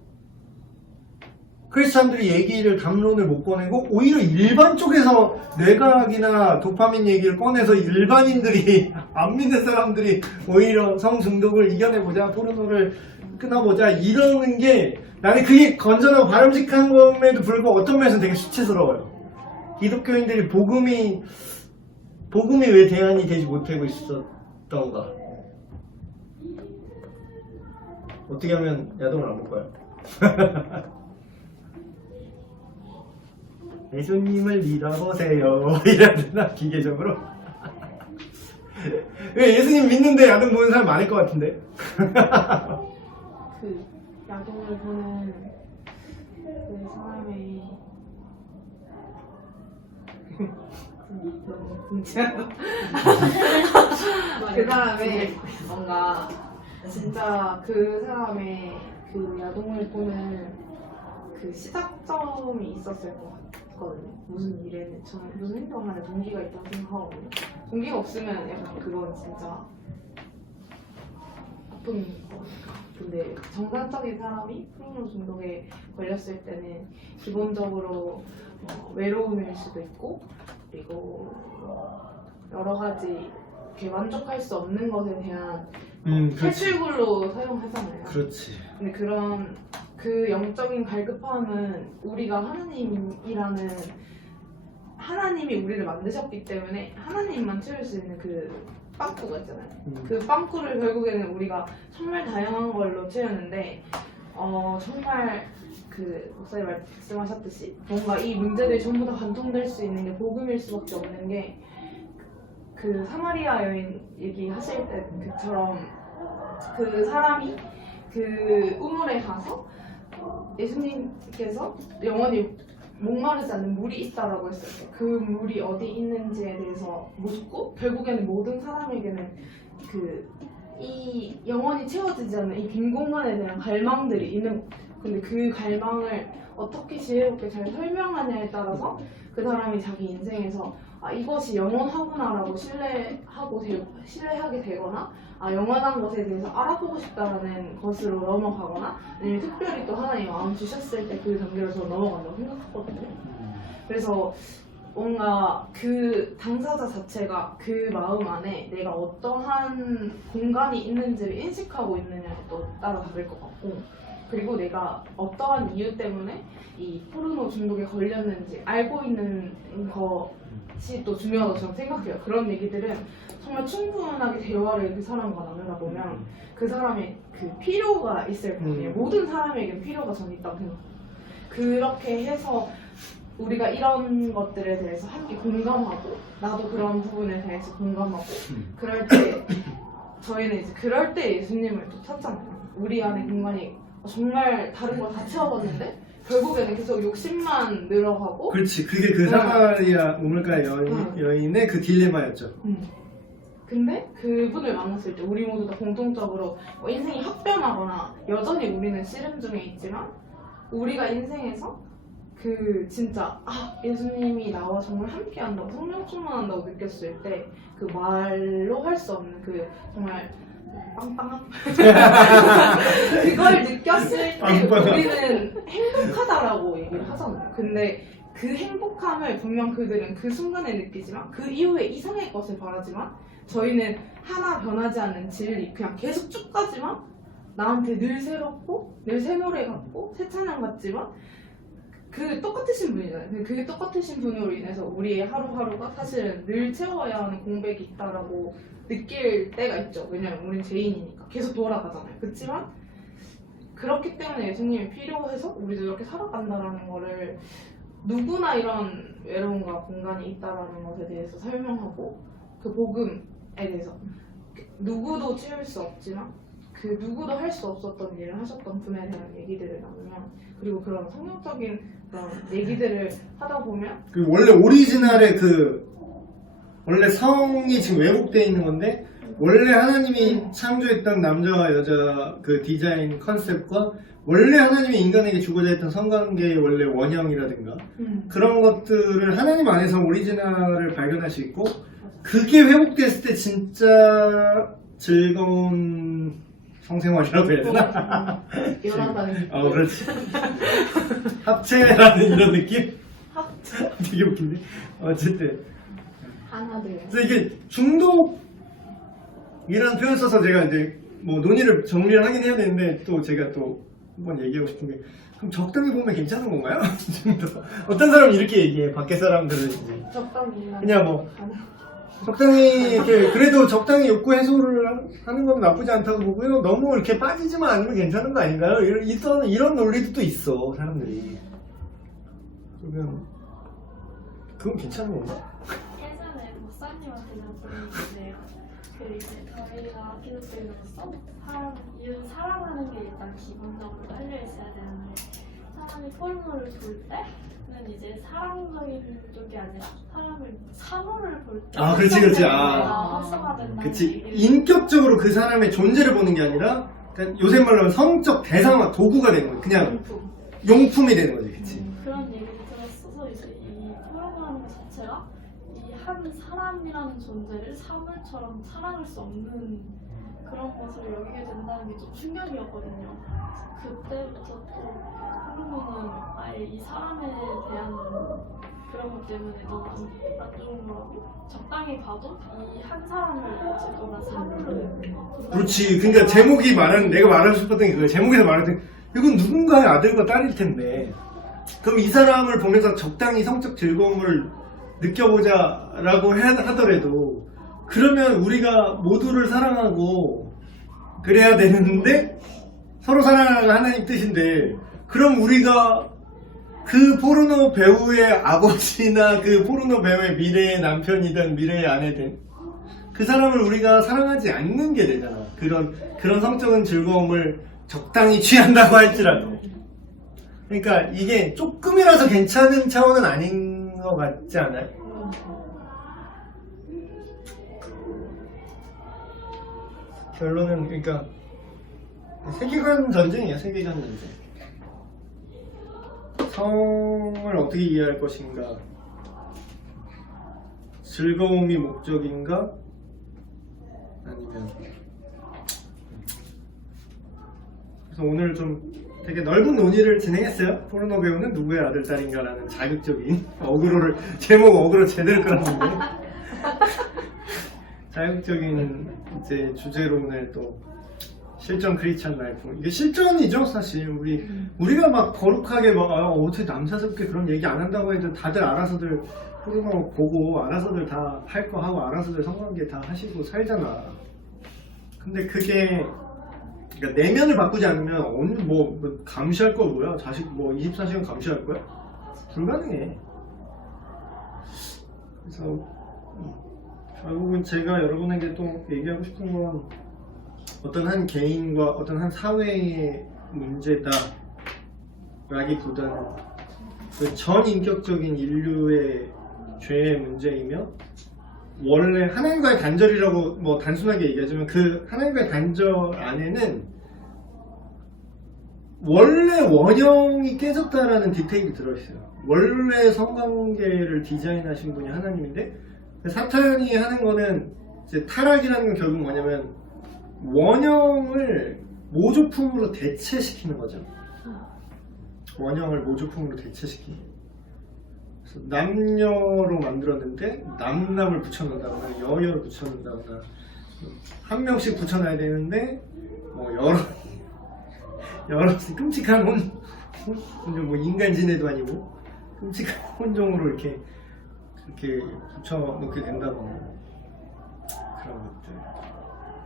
크리스찬들이 얘기를 담론을 못 꺼내고 오히려 일반 쪽에서 뇌과학이나 도파민 얘기를 꺼내서 일반인들이 안 믿는 사람들이 오히려 성중독을 이겨내보자, 포르노를 끊어보자 이러는 게, 나는 그게 건전하고 바람직한 것에도 불구하고 어떤 면에서 되게 수치스러워요. 기독교인들이 복음이 왜 대안이 되지 못하고 있었던가. 어떻게 하면 야동을 안 볼까요? 예수님을 믿어보세요. 이래야 되나? 기계적으로? 왜 예수님 믿는데 야동 보는 사람 많을 것 같은데? 그 야동을 보는 그 사람의 그 사람의 뭔가 진짜 그 사람의 그 야동을 보는 그 시작점이 있었을 것 같거든요. 무슨 일에, 저는 무슨 행동을 하는 동기가 있다고 생각하거든요. 동기가 없으면 약간 그건 진짜 나쁜 거니까. 근데 정상적인 사람이 포르노 중독에 걸렸을 때는 기본적으로 외로움일 수도 있고, 그리고 여러 가지 이렇게 만족할 수 없는 것에 대한 탈출구로 사용하잖아요. 그렇지. 근데 그 영적인 갈급함은 우리가 하나님이 우리를 만드셨기 때문에 하나님만 채울 수 있는 그 빵꾸가 있잖아요. 그 빵꾸를 결국에는 우리가 정말 다양한 걸로 채우는데, 정말 그 목사님 말씀하셨듯이 뭔가 이 문제들이 전부 다 관통될 수 있는 게 복음일 수밖에 없는 게, 그 사마리아 여인 얘기하실 때처럼 그 사람이 그 우물에 가서 예수님께서 영원히 목마르지 않는 물이 있다라고 했을 때 그 물이 어디 있는지에 대해서 묻고, 결국에는 모든 사람에게는 이 영원히 채워지지 않는 이 빈 공간에 대한 갈망들이 있는. 근데 그 갈망을 어떻게 지혜롭게 잘 설명하냐에 따라서 그 사람이 자기 인생에서 이것이 영원하구나라고 신뢰하게 되거나, 영원한 것에 대해서 알아보고 싶다라는 것으로 넘어가거나, 아니면 특별히 또 하나님 마음 주셨을 때 그 단계로 저는 넘어간다고 생각하거든요. 그래서 뭔가 그 당사자 자체가 그 마음 안에 내가 어떠한 공간이 있는지를 인식하고 있느냐에 또 따라 다를 것 같고, 그리고 내가 어떠한 이유 때문에 이 포르노 중독에 걸렸는지 알고 있는 것이 또 중요하다고 저는 생각해요. 그런 얘기들은 정말 충분하게 대화를 그 사람과 나누다 보면 그 사람의 그 필요가 있을 거예요. 모든 사람에게는 필요가 전 있다고 생각해요. 그렇게 해서 우리가 이런 것들에 대해서 함께 공감하고 나도 그런 부분에 대해서 공감하고 그럴 때 저희는 이제 그럴 때 예수님을 또 찾잖아요. 우리 안에 공간이 정말 다른 걸 다 채워봤는데 결국에는 계속 욕심만 늘어가고 그렇지. 그게 그 사마리아 우물가 여인의 그 딜레마였죠. 근데 그분을 만났을 때 우리 모두 다 공통적으로 뭐 인생이 확변하거나 여전히 우리는 씨름 중에 있지만 우리가 인생에서 그 진짜 예수님이 나와 정말 함께한다고 성령 충만한다고 느꼈을 때 그 말로 할 수 없는 그 정말 빵빵함 그걸 느꼈을 때 빵빵함. 우리는 행복하다라고 얘기를 하잖아요. 근데 그 행복함을 분명 그들은 그 순간에 느끼지만 그 이후에 이상의 것을 바라지만 저희는 하나 변하지 않는 진리 그냥 계속 쭉 가지만 나한테 늘 새롭고 늘 새 노래 같고 새 찬양 같지만 그 똑같으신 분이잖아요. 그게 똑같으신 분으로 인해서 우리의 하루하루가 사실은 늘 채워야 하는 공백이 있다라고 느낄 때가 있죠. 왜냐면 우린 죄인이니까 계속 돌아가잖아요. 그렇지만 그렇기 때문에 예수님이 필요해서 우리도 이렇게 살아간다라는 거를 누구나 이런 외로움과 공간이 있다라는 것에 대해서 설명하고 그 복음에 대해서 누구도 채울 수 없지만 그 누구도 할 수 없었던 일을 하셨던 분에 대한 얘기들을 나누면 그리고 그런 성경적인 그런 얘기들을 하다 보면 그 원래 오리지널의 그 원래 성이 지금 왜곡되어 있는 건데 원래 하나님이 창조했던 남자와 여자 그 디자인 컨셉과 원래 하나님이 인간에게 주고자 했던 성관계의 원래 원형이라든가 그런 것들을 하나님 안에서 오리지널을 발견할 수 있고 그게 회복됐을 때 진짜 즐거운 성생활이라고 해야 되나? 연하다는 느낌. 그렇지. 합체라는 이런 느낌? 되게 웃긴데? 어쨌든. 하나 돼. 그래서 이게 중독이라는 표현 써서 제가 이제 뭐 논의를 정리를 하긴 해야 되는데 또 제가 또 한번 얘기하고 싶은 게 그럼 적당히 보면 괜찮은 건가요? 중독. 어떤 사람은 이렇게 얘기해. 밖에 사람들은 이제 적당히 그냥 뭐 적당히 이렇게 그래도 적당히 욕구 해소를 하는 건 나쁘지 않다고 보고요. 너무 이렇게 빠지지만 않으면 괜찮은 거 아닌가요? 이런 논리도 또 있어 사람들이. 그러면 그건 괜찮은 건가? 예전에 목사님한테 들었는데요. 그 이제 저희가 기독교인으로서 이를 사랑하는 게 일단 기본적으로 알려 있어야 되는데 사람이 포르노를 볼 때는 이제 사랑적인 쪽이 아니라 사람을 사물을 볼 때. 그렇지. 헛소가 된다는 그치. 얘기를 인격적으로 그 사람의 존재를 보는 게 아니라 그러니까 요새 말로 하면 성적 대상화 도구가 되는 거지. 그냥 용품이 되는 거지. 그치. 그런 얘기를 들었어서 이제 이 포르노라는 것 자체가 이 한 사람이라는 존재를 사물처럼 사랑할 수 없는 그런 것을 여기게 된다는 게 좀 충격이었거든요. 그때부터 또 포르노는 아예 이 사람에 대한 그런 것 때문에 너무 안 좋은 거라고 적당히 봐도 이 한 사람을 어쨌거나 사물로 그렇지. 그러니까 제목이 내가 말하고 싶었던 게 그거야. 제목에서 말했던 이건 누군가의 아들과 딸일 텐데 그럼 이 사람을 보면서 적당히 성적 즐거움을 느껴보자라고 하더라도 그러면 우리가 모두를 사랑하고 그래야 되는데 서로 사랑하는 하나님 뜻인데 그럼 우리가 그 포르노 배우의 아버지나 그 포르노 배우의 미래의 남편이든 미래의 아내든 그 사람을 우리가 사랑하지 않는 게 되잖아. 그런 성적인 즐거움을 적당히 취한다고 할지라도. 그러니까 이게 조금이라서 괜찮은 차원은 아닌 것 같지 않아요? 결론은 그러니까 세계관 전쟁이에요. 세계관 전쟁. 성을 어떻게 이해할 것인가? 즐거움이 목적인가? 아니면 그래서 오늘 좀 되게 넓은 논의를 진행했어요. 포르노 배우는 누구의 아들, 딸인가라는 자극적인 어그로를 제목 어그로 제대로 끌었는데 자극적인 이제 주제로 오늘 또 실전 크리스찬 라이프. 이게 실전이죠, 사실. 우리가 막 거룩하게 막, 어떻게 남사스럽게 그런 얘기 안 한다고 해도 다들 알아서들 포르노 보고, 알아서들 다 할 거 하고, 알아서들 성관계 다 하시고 살잖아. 근데 그게, 그러니까 내면을 바꾸지 않으면, 뭐 감시할 거 뭐야? 자식 24시간 감시할 거야? 불가능해. 그래서, 결국은 제가 여러분에게 또 얘기하고 싶은 건, 어떤 한 개인과 어떤 한 사회의 문제다 라기보다는 그 전인격적인 인류의 죄의 문제이며, 원래 하나님과의 단절이라고 뭐 단순하게 얘기하자면 그 하나님과의 단절 안에는 원래 원형이 깨졌다라는 디테일이 들어있어요. 원래 성관계를 디자인하신 분이 하나님인데, 사탄이 하는 거는 이제 타락이라는 건 결국 뭐냐면 원형을 모조품으로 대체시키는 거죠. 원형을 모조품으로 대체시키는. 그래서 남녀로 만들었는데 남남을 붙여놓는다거나 여여를 붙여놓는다거나, 한 명씩 붙여놔야 되는데 뭐 여러 끔찍한 뭐 인간지네도 아니고 끔찍한 혼종으로 이렇게 붙여놓게 된다거나 그런 것들.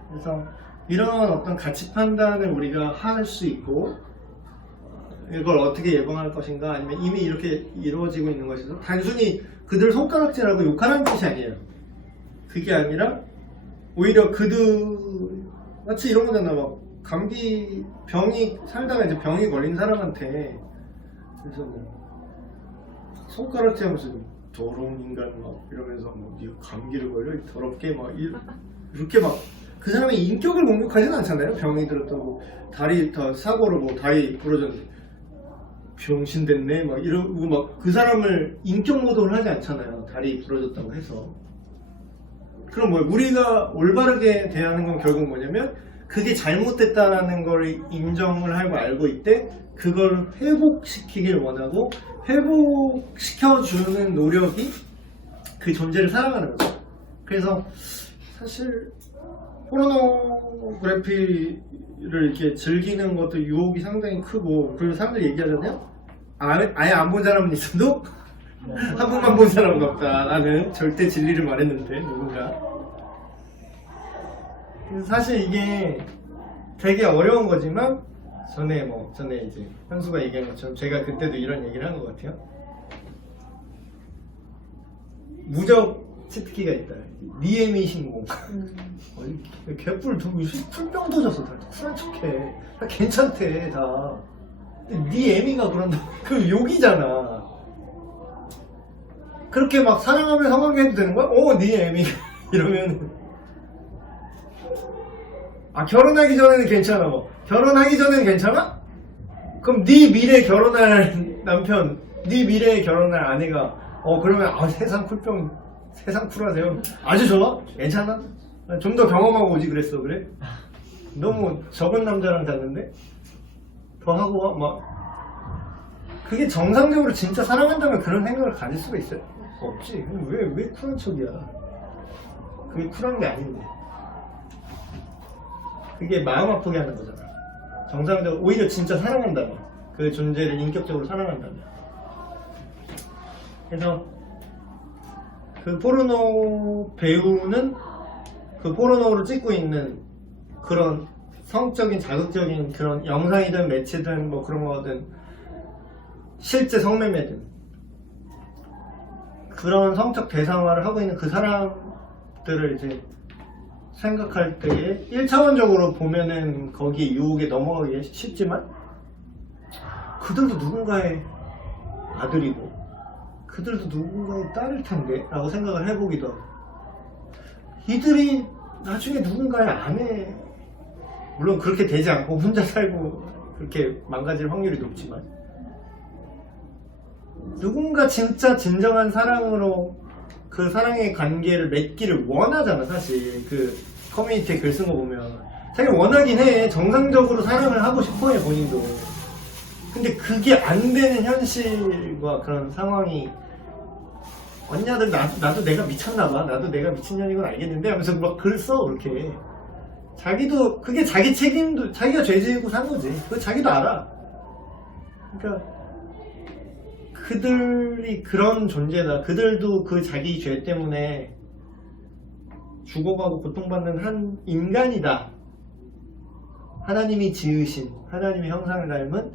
그래서 이런 어떤 가치 판단을 우리가 할 수 있고, 이걸 어떻게 예방할 것인가, 아니면 이미 이렇게 이루어지고 있는 것에서 단순히 그들 손가락질하고 욕하라는 뜻이 아니에요. 그게 아니라 오히려 그들 마치 이런 거잖아. 막 감기 병이 살다가 이제 병이 걸린 사람한테 그래서 뭐 손가락질하면서 더러운 인간 막 이러면서 뭐 네가 감기를 걸려 더럽게 막 이렇게 막 그 사람의 인격을 공격하지는 않잖아요. 병이 들었다고 다리 다 사고로 뭐 다리 부러졌는데 병신 됐네 막 이러고 막 그 사람을 인격 모독을 하지 않잖아요. 다리 부러졌다고 해서. 그럼 뭐 우리가 올바르게 대하는 건 결국 뭐냐면, 그게 잘못됐다라는 걸 인정을 하고 알고 있대, 그걸 회복시키길 원하고 회복시켜주는 노력이 그 존재를 사랑하는 거죠. 그래서 사실 포르노그래피를 이렇게 즐기는 것도 유혹이 상당히 크고, 그리고 사람들이 얘기하잖아요. 아예 안 본 사람은 있어도 한 번만 본 사람은 없다. 나는 절대 진리를 말했는데 누군가. 그래서 사실 이게 되게 어려운 거지만, 전에 이제 현수가 얘기한 것처럼 제가 그때도 이런 얘기를 한 것 같아요. 무적 치트키가 있다. 니에미 신공. 개뿔 풀병 터졌어. 다 쿨한 척해. 다 괜찮대 다. 니 애미가 그런다. 그 욕이잖아. 그렇게 막 사랑하면 성관계해도 되는 거야? 니 애미 이러면 결혼하기 전에는 괜찮아. 뭐 결혼하기 전에는 괜찮아? 그럼 네 미래 결혼할 남편, 네 미래에 결혼할 아내가 그러면 세상 쿨병, 세상 쿨하세요. 아주 좋아? 괜찮아? 좀 더 경험하고 오지 그랬어. 그래? 너무 적은 남자랑 잤는데 더 하고 와? 막 그게 정상적으로 진짜 사랑한다면 그런 생각을 가질 수가 있어요? 없지. 왜 쿨한 척이야? 그게 쿨한 게 아닌데. 그게 마음 아프게 하는 거잖아. 정상적으로 오히려 진짜 사랑한다면, 그 존재를 인격적으로 사랑한다면. 그래서 그 포르노 배우는 그 포르노를 찍고 있는 그런 성적인 자극적인 그런 영상이든 매체든 뭐 그런 거든 실제 성매매든 그런 성적 대상화를 하고 있는 그 사람들을 이제 생각할 때에 1차원적으로 보면은 거기 유혹에 넘어가기 쉽지만, 그들도 누군가의 아들이고 그들도 누군가의 딸일 텐데 라고 생각을 해보기도 하고, 이들이 나중에 누군가의 아내, 물론 그렇게 되지 않고 혼자 살고 그렇게 망가질 확률이 높지만, 누군가 진짜 진정한 사랑으로 그 사랑의 관계를 맺기를 원하잖아. 사실 그 커뮤니티에 글 쓴 거 보면 자기가 원하긴 해. 정상적으로 사랑을 하고 싶어해 본인도. 근데 그게 안 되는 현실과 그런 상황이, 언니들 나도 내가 미쳤나봐, 나도 내가 미친년인 건 알겠는데 하면서 막 글 써. 그렇게 자기도 그게 자기 책임도 자기가 죄 지고 산 거지. 그거 자기도 알아. 그러니까 그들이 그런 존재다. 그들도 그 자기 죄 때문에 죽어가고 고통받는 한 인간이다. 하나님이 지으신 하나님의 형상을 닮은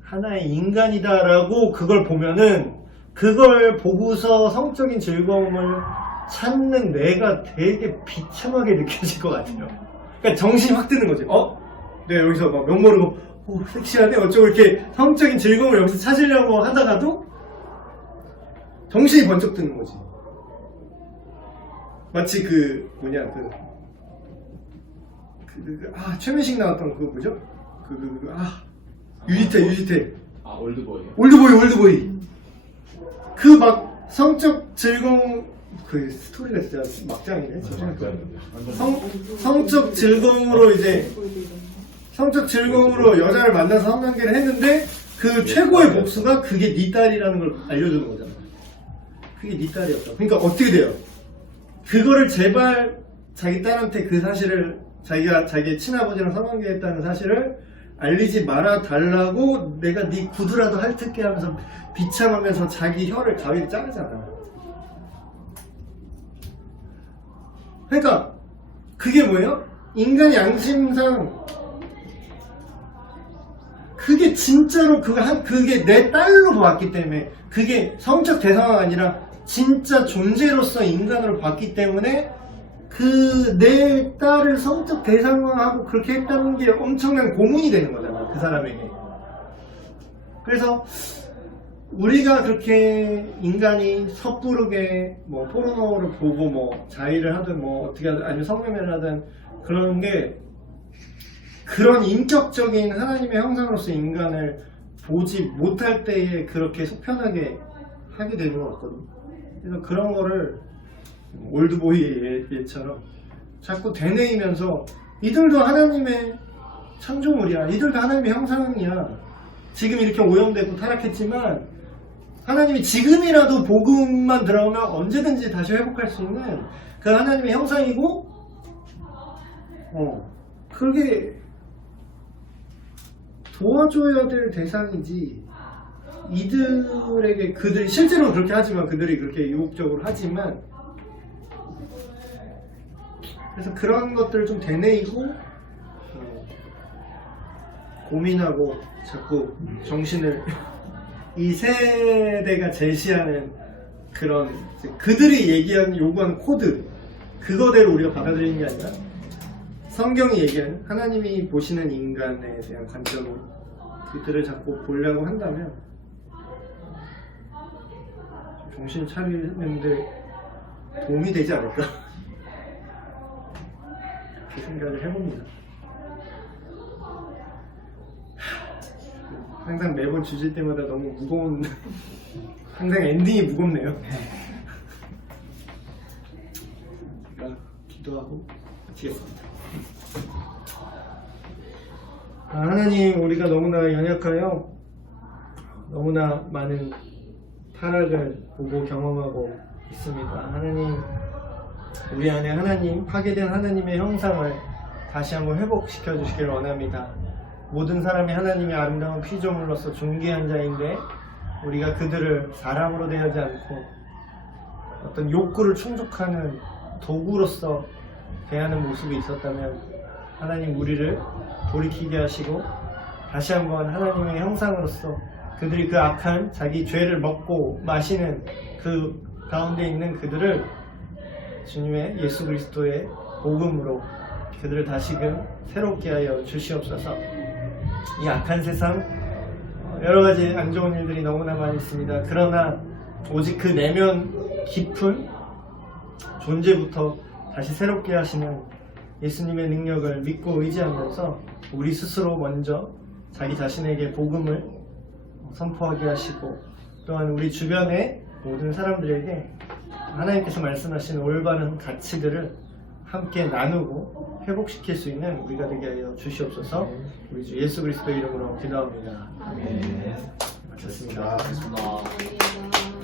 하나의 인간이다라고 그걸 보면은 그걸 보고서 성적인 즐거움을 찾는 내가 되게 비참하게 느껴질 것 같아요. 그러니까 정신이 확 드는 거지. 내가 여기서 막 명모르고 섹시하네 어쩌고 이렇게 성적인 즐거움을 여기서 찾으려고 하다가도 정신이 번쩍 드는 거지. 마치 최민식 나왔던 그거 뭐죠? 유지태. 올드보이요. 올드보이. 그 막 성적 즐거움 그 스토리가 진짜 막장이네. 성적 즐거움으로 여자를 만나서 성관계를 했는데 그 최고의 복수가 그게 네 딸이라는 걸 알려주는 거잖아. 그게 네 딸이었다. 그러니까 어떻게 돼요? 그거를 제발 자기 딸한테 그 사실을 자기가 자기의 친아버지랑 성관계했다는 사실을 알리지 말아 달라고 내가 네 구두라도 핥을게 하면서 비참하면서 자기 혀를 가위로 자르잖아. 그러니까 그게 뭐예요? 인간 양심상 그게 진짜로 그게 내 딸로 봤기 때문에 그게 성적 대상화가 아니라 진짜 존재로서 인간으로 봤기 때문에 내 딸을 성적 대상화하고 그렇게 했다는 게 엄청난 고문이 되는 거잖아, 그 사람에게. 그래서 우리가 그렇게 인간이 섣부르게 포르노를 보고 자위를 하든 어떻게 하든 아니면 성매매를 하든 그런 게 그런 인격적인 하나님의 형상으로서 인간을 보지 못할 때에 그렇게 속편하게 하게 되는 것 같거든. 그래서 그런 거를 올드보이의 예처럼 자꾸 되뇌이면서 이들도 하나님의 창조물이야. 이들도 하나님의 형상이야. 지금 이렇게 오염되고 타락했지만 하나님이 지금이라도 복음만 들어오면 언제든지 다시 회복할 수 있는 그 하나님의 형상이고 그게 도와줘야 될 대상이지. 이들에게 그들이 실제로 그렇게 하지만 그들이 그렇게 유혹적으로 하지만 그래서 그런 것들을 좀 되뇌이고 고민하고 자꾸 정신을 이 세대가 제시하는 그런 그들이 요구하는 코드 그거대로 우리가 받아들이는 게 아니라 성경이 얘기하는 하나님이 보시는 인간에 대한 관점으로 그들을 자꾸 보려고 한다면 정신 차리는데 도움이 되지 않을까 그렇게 생각을 해봅니다. 항상 매번 주제 때마다 너무 무거운 항상 엔딩이 무겁네요. 제가 기도하고 마치겠습니다. 하나님, 우리가 너무나 연약하여 너무나 많은 타락을 보고 경험하고 있습니다. 하나님, 우리 안에 파괴된 하나님의 형상을 다시 한번 회복시켜 주시길 원합니다. 모든 사람이 하나님의 아름다운 피조물로서 존귀한 자인데 우리가 그들을 사람으로 대하지 않고 어떤 욕구를 충족하는 도구로서 대하는 모습이 있었다면 하나님 우리를 돌이키게 하시고 다시 한번 하나님의 형상으로서 그들이 그 악한 자기 죄를 먹고 마시는 그 가운데 있는 그들을 주님의 예수 그리스도의 복음으로 그들을 다시금 새롭게 하여 주시옵소서. 이 악한 세상 여러가지 안 좋은 일들이 너무나 많이 있습니다. 그러나 오직 그 내면 깊은 존재부터 다시 새롭게 하시는 예수님의 능력을 믿고 의지하면서 우리 스스로 먼저 자기 자신에게 복음을 선포하게 하시고 또한 우리 주변의 모든 사람들에게 하나님께서 말씀하신 올바른 가치들을 함께 나누고 회복시킬 수 있는 우리가 되게 하여 주시옵소서. 우리 주 예수 그리스도 이름으로 기도합니다. 아멘. 마쳤습니다. 고맙습니다. 감사합니다.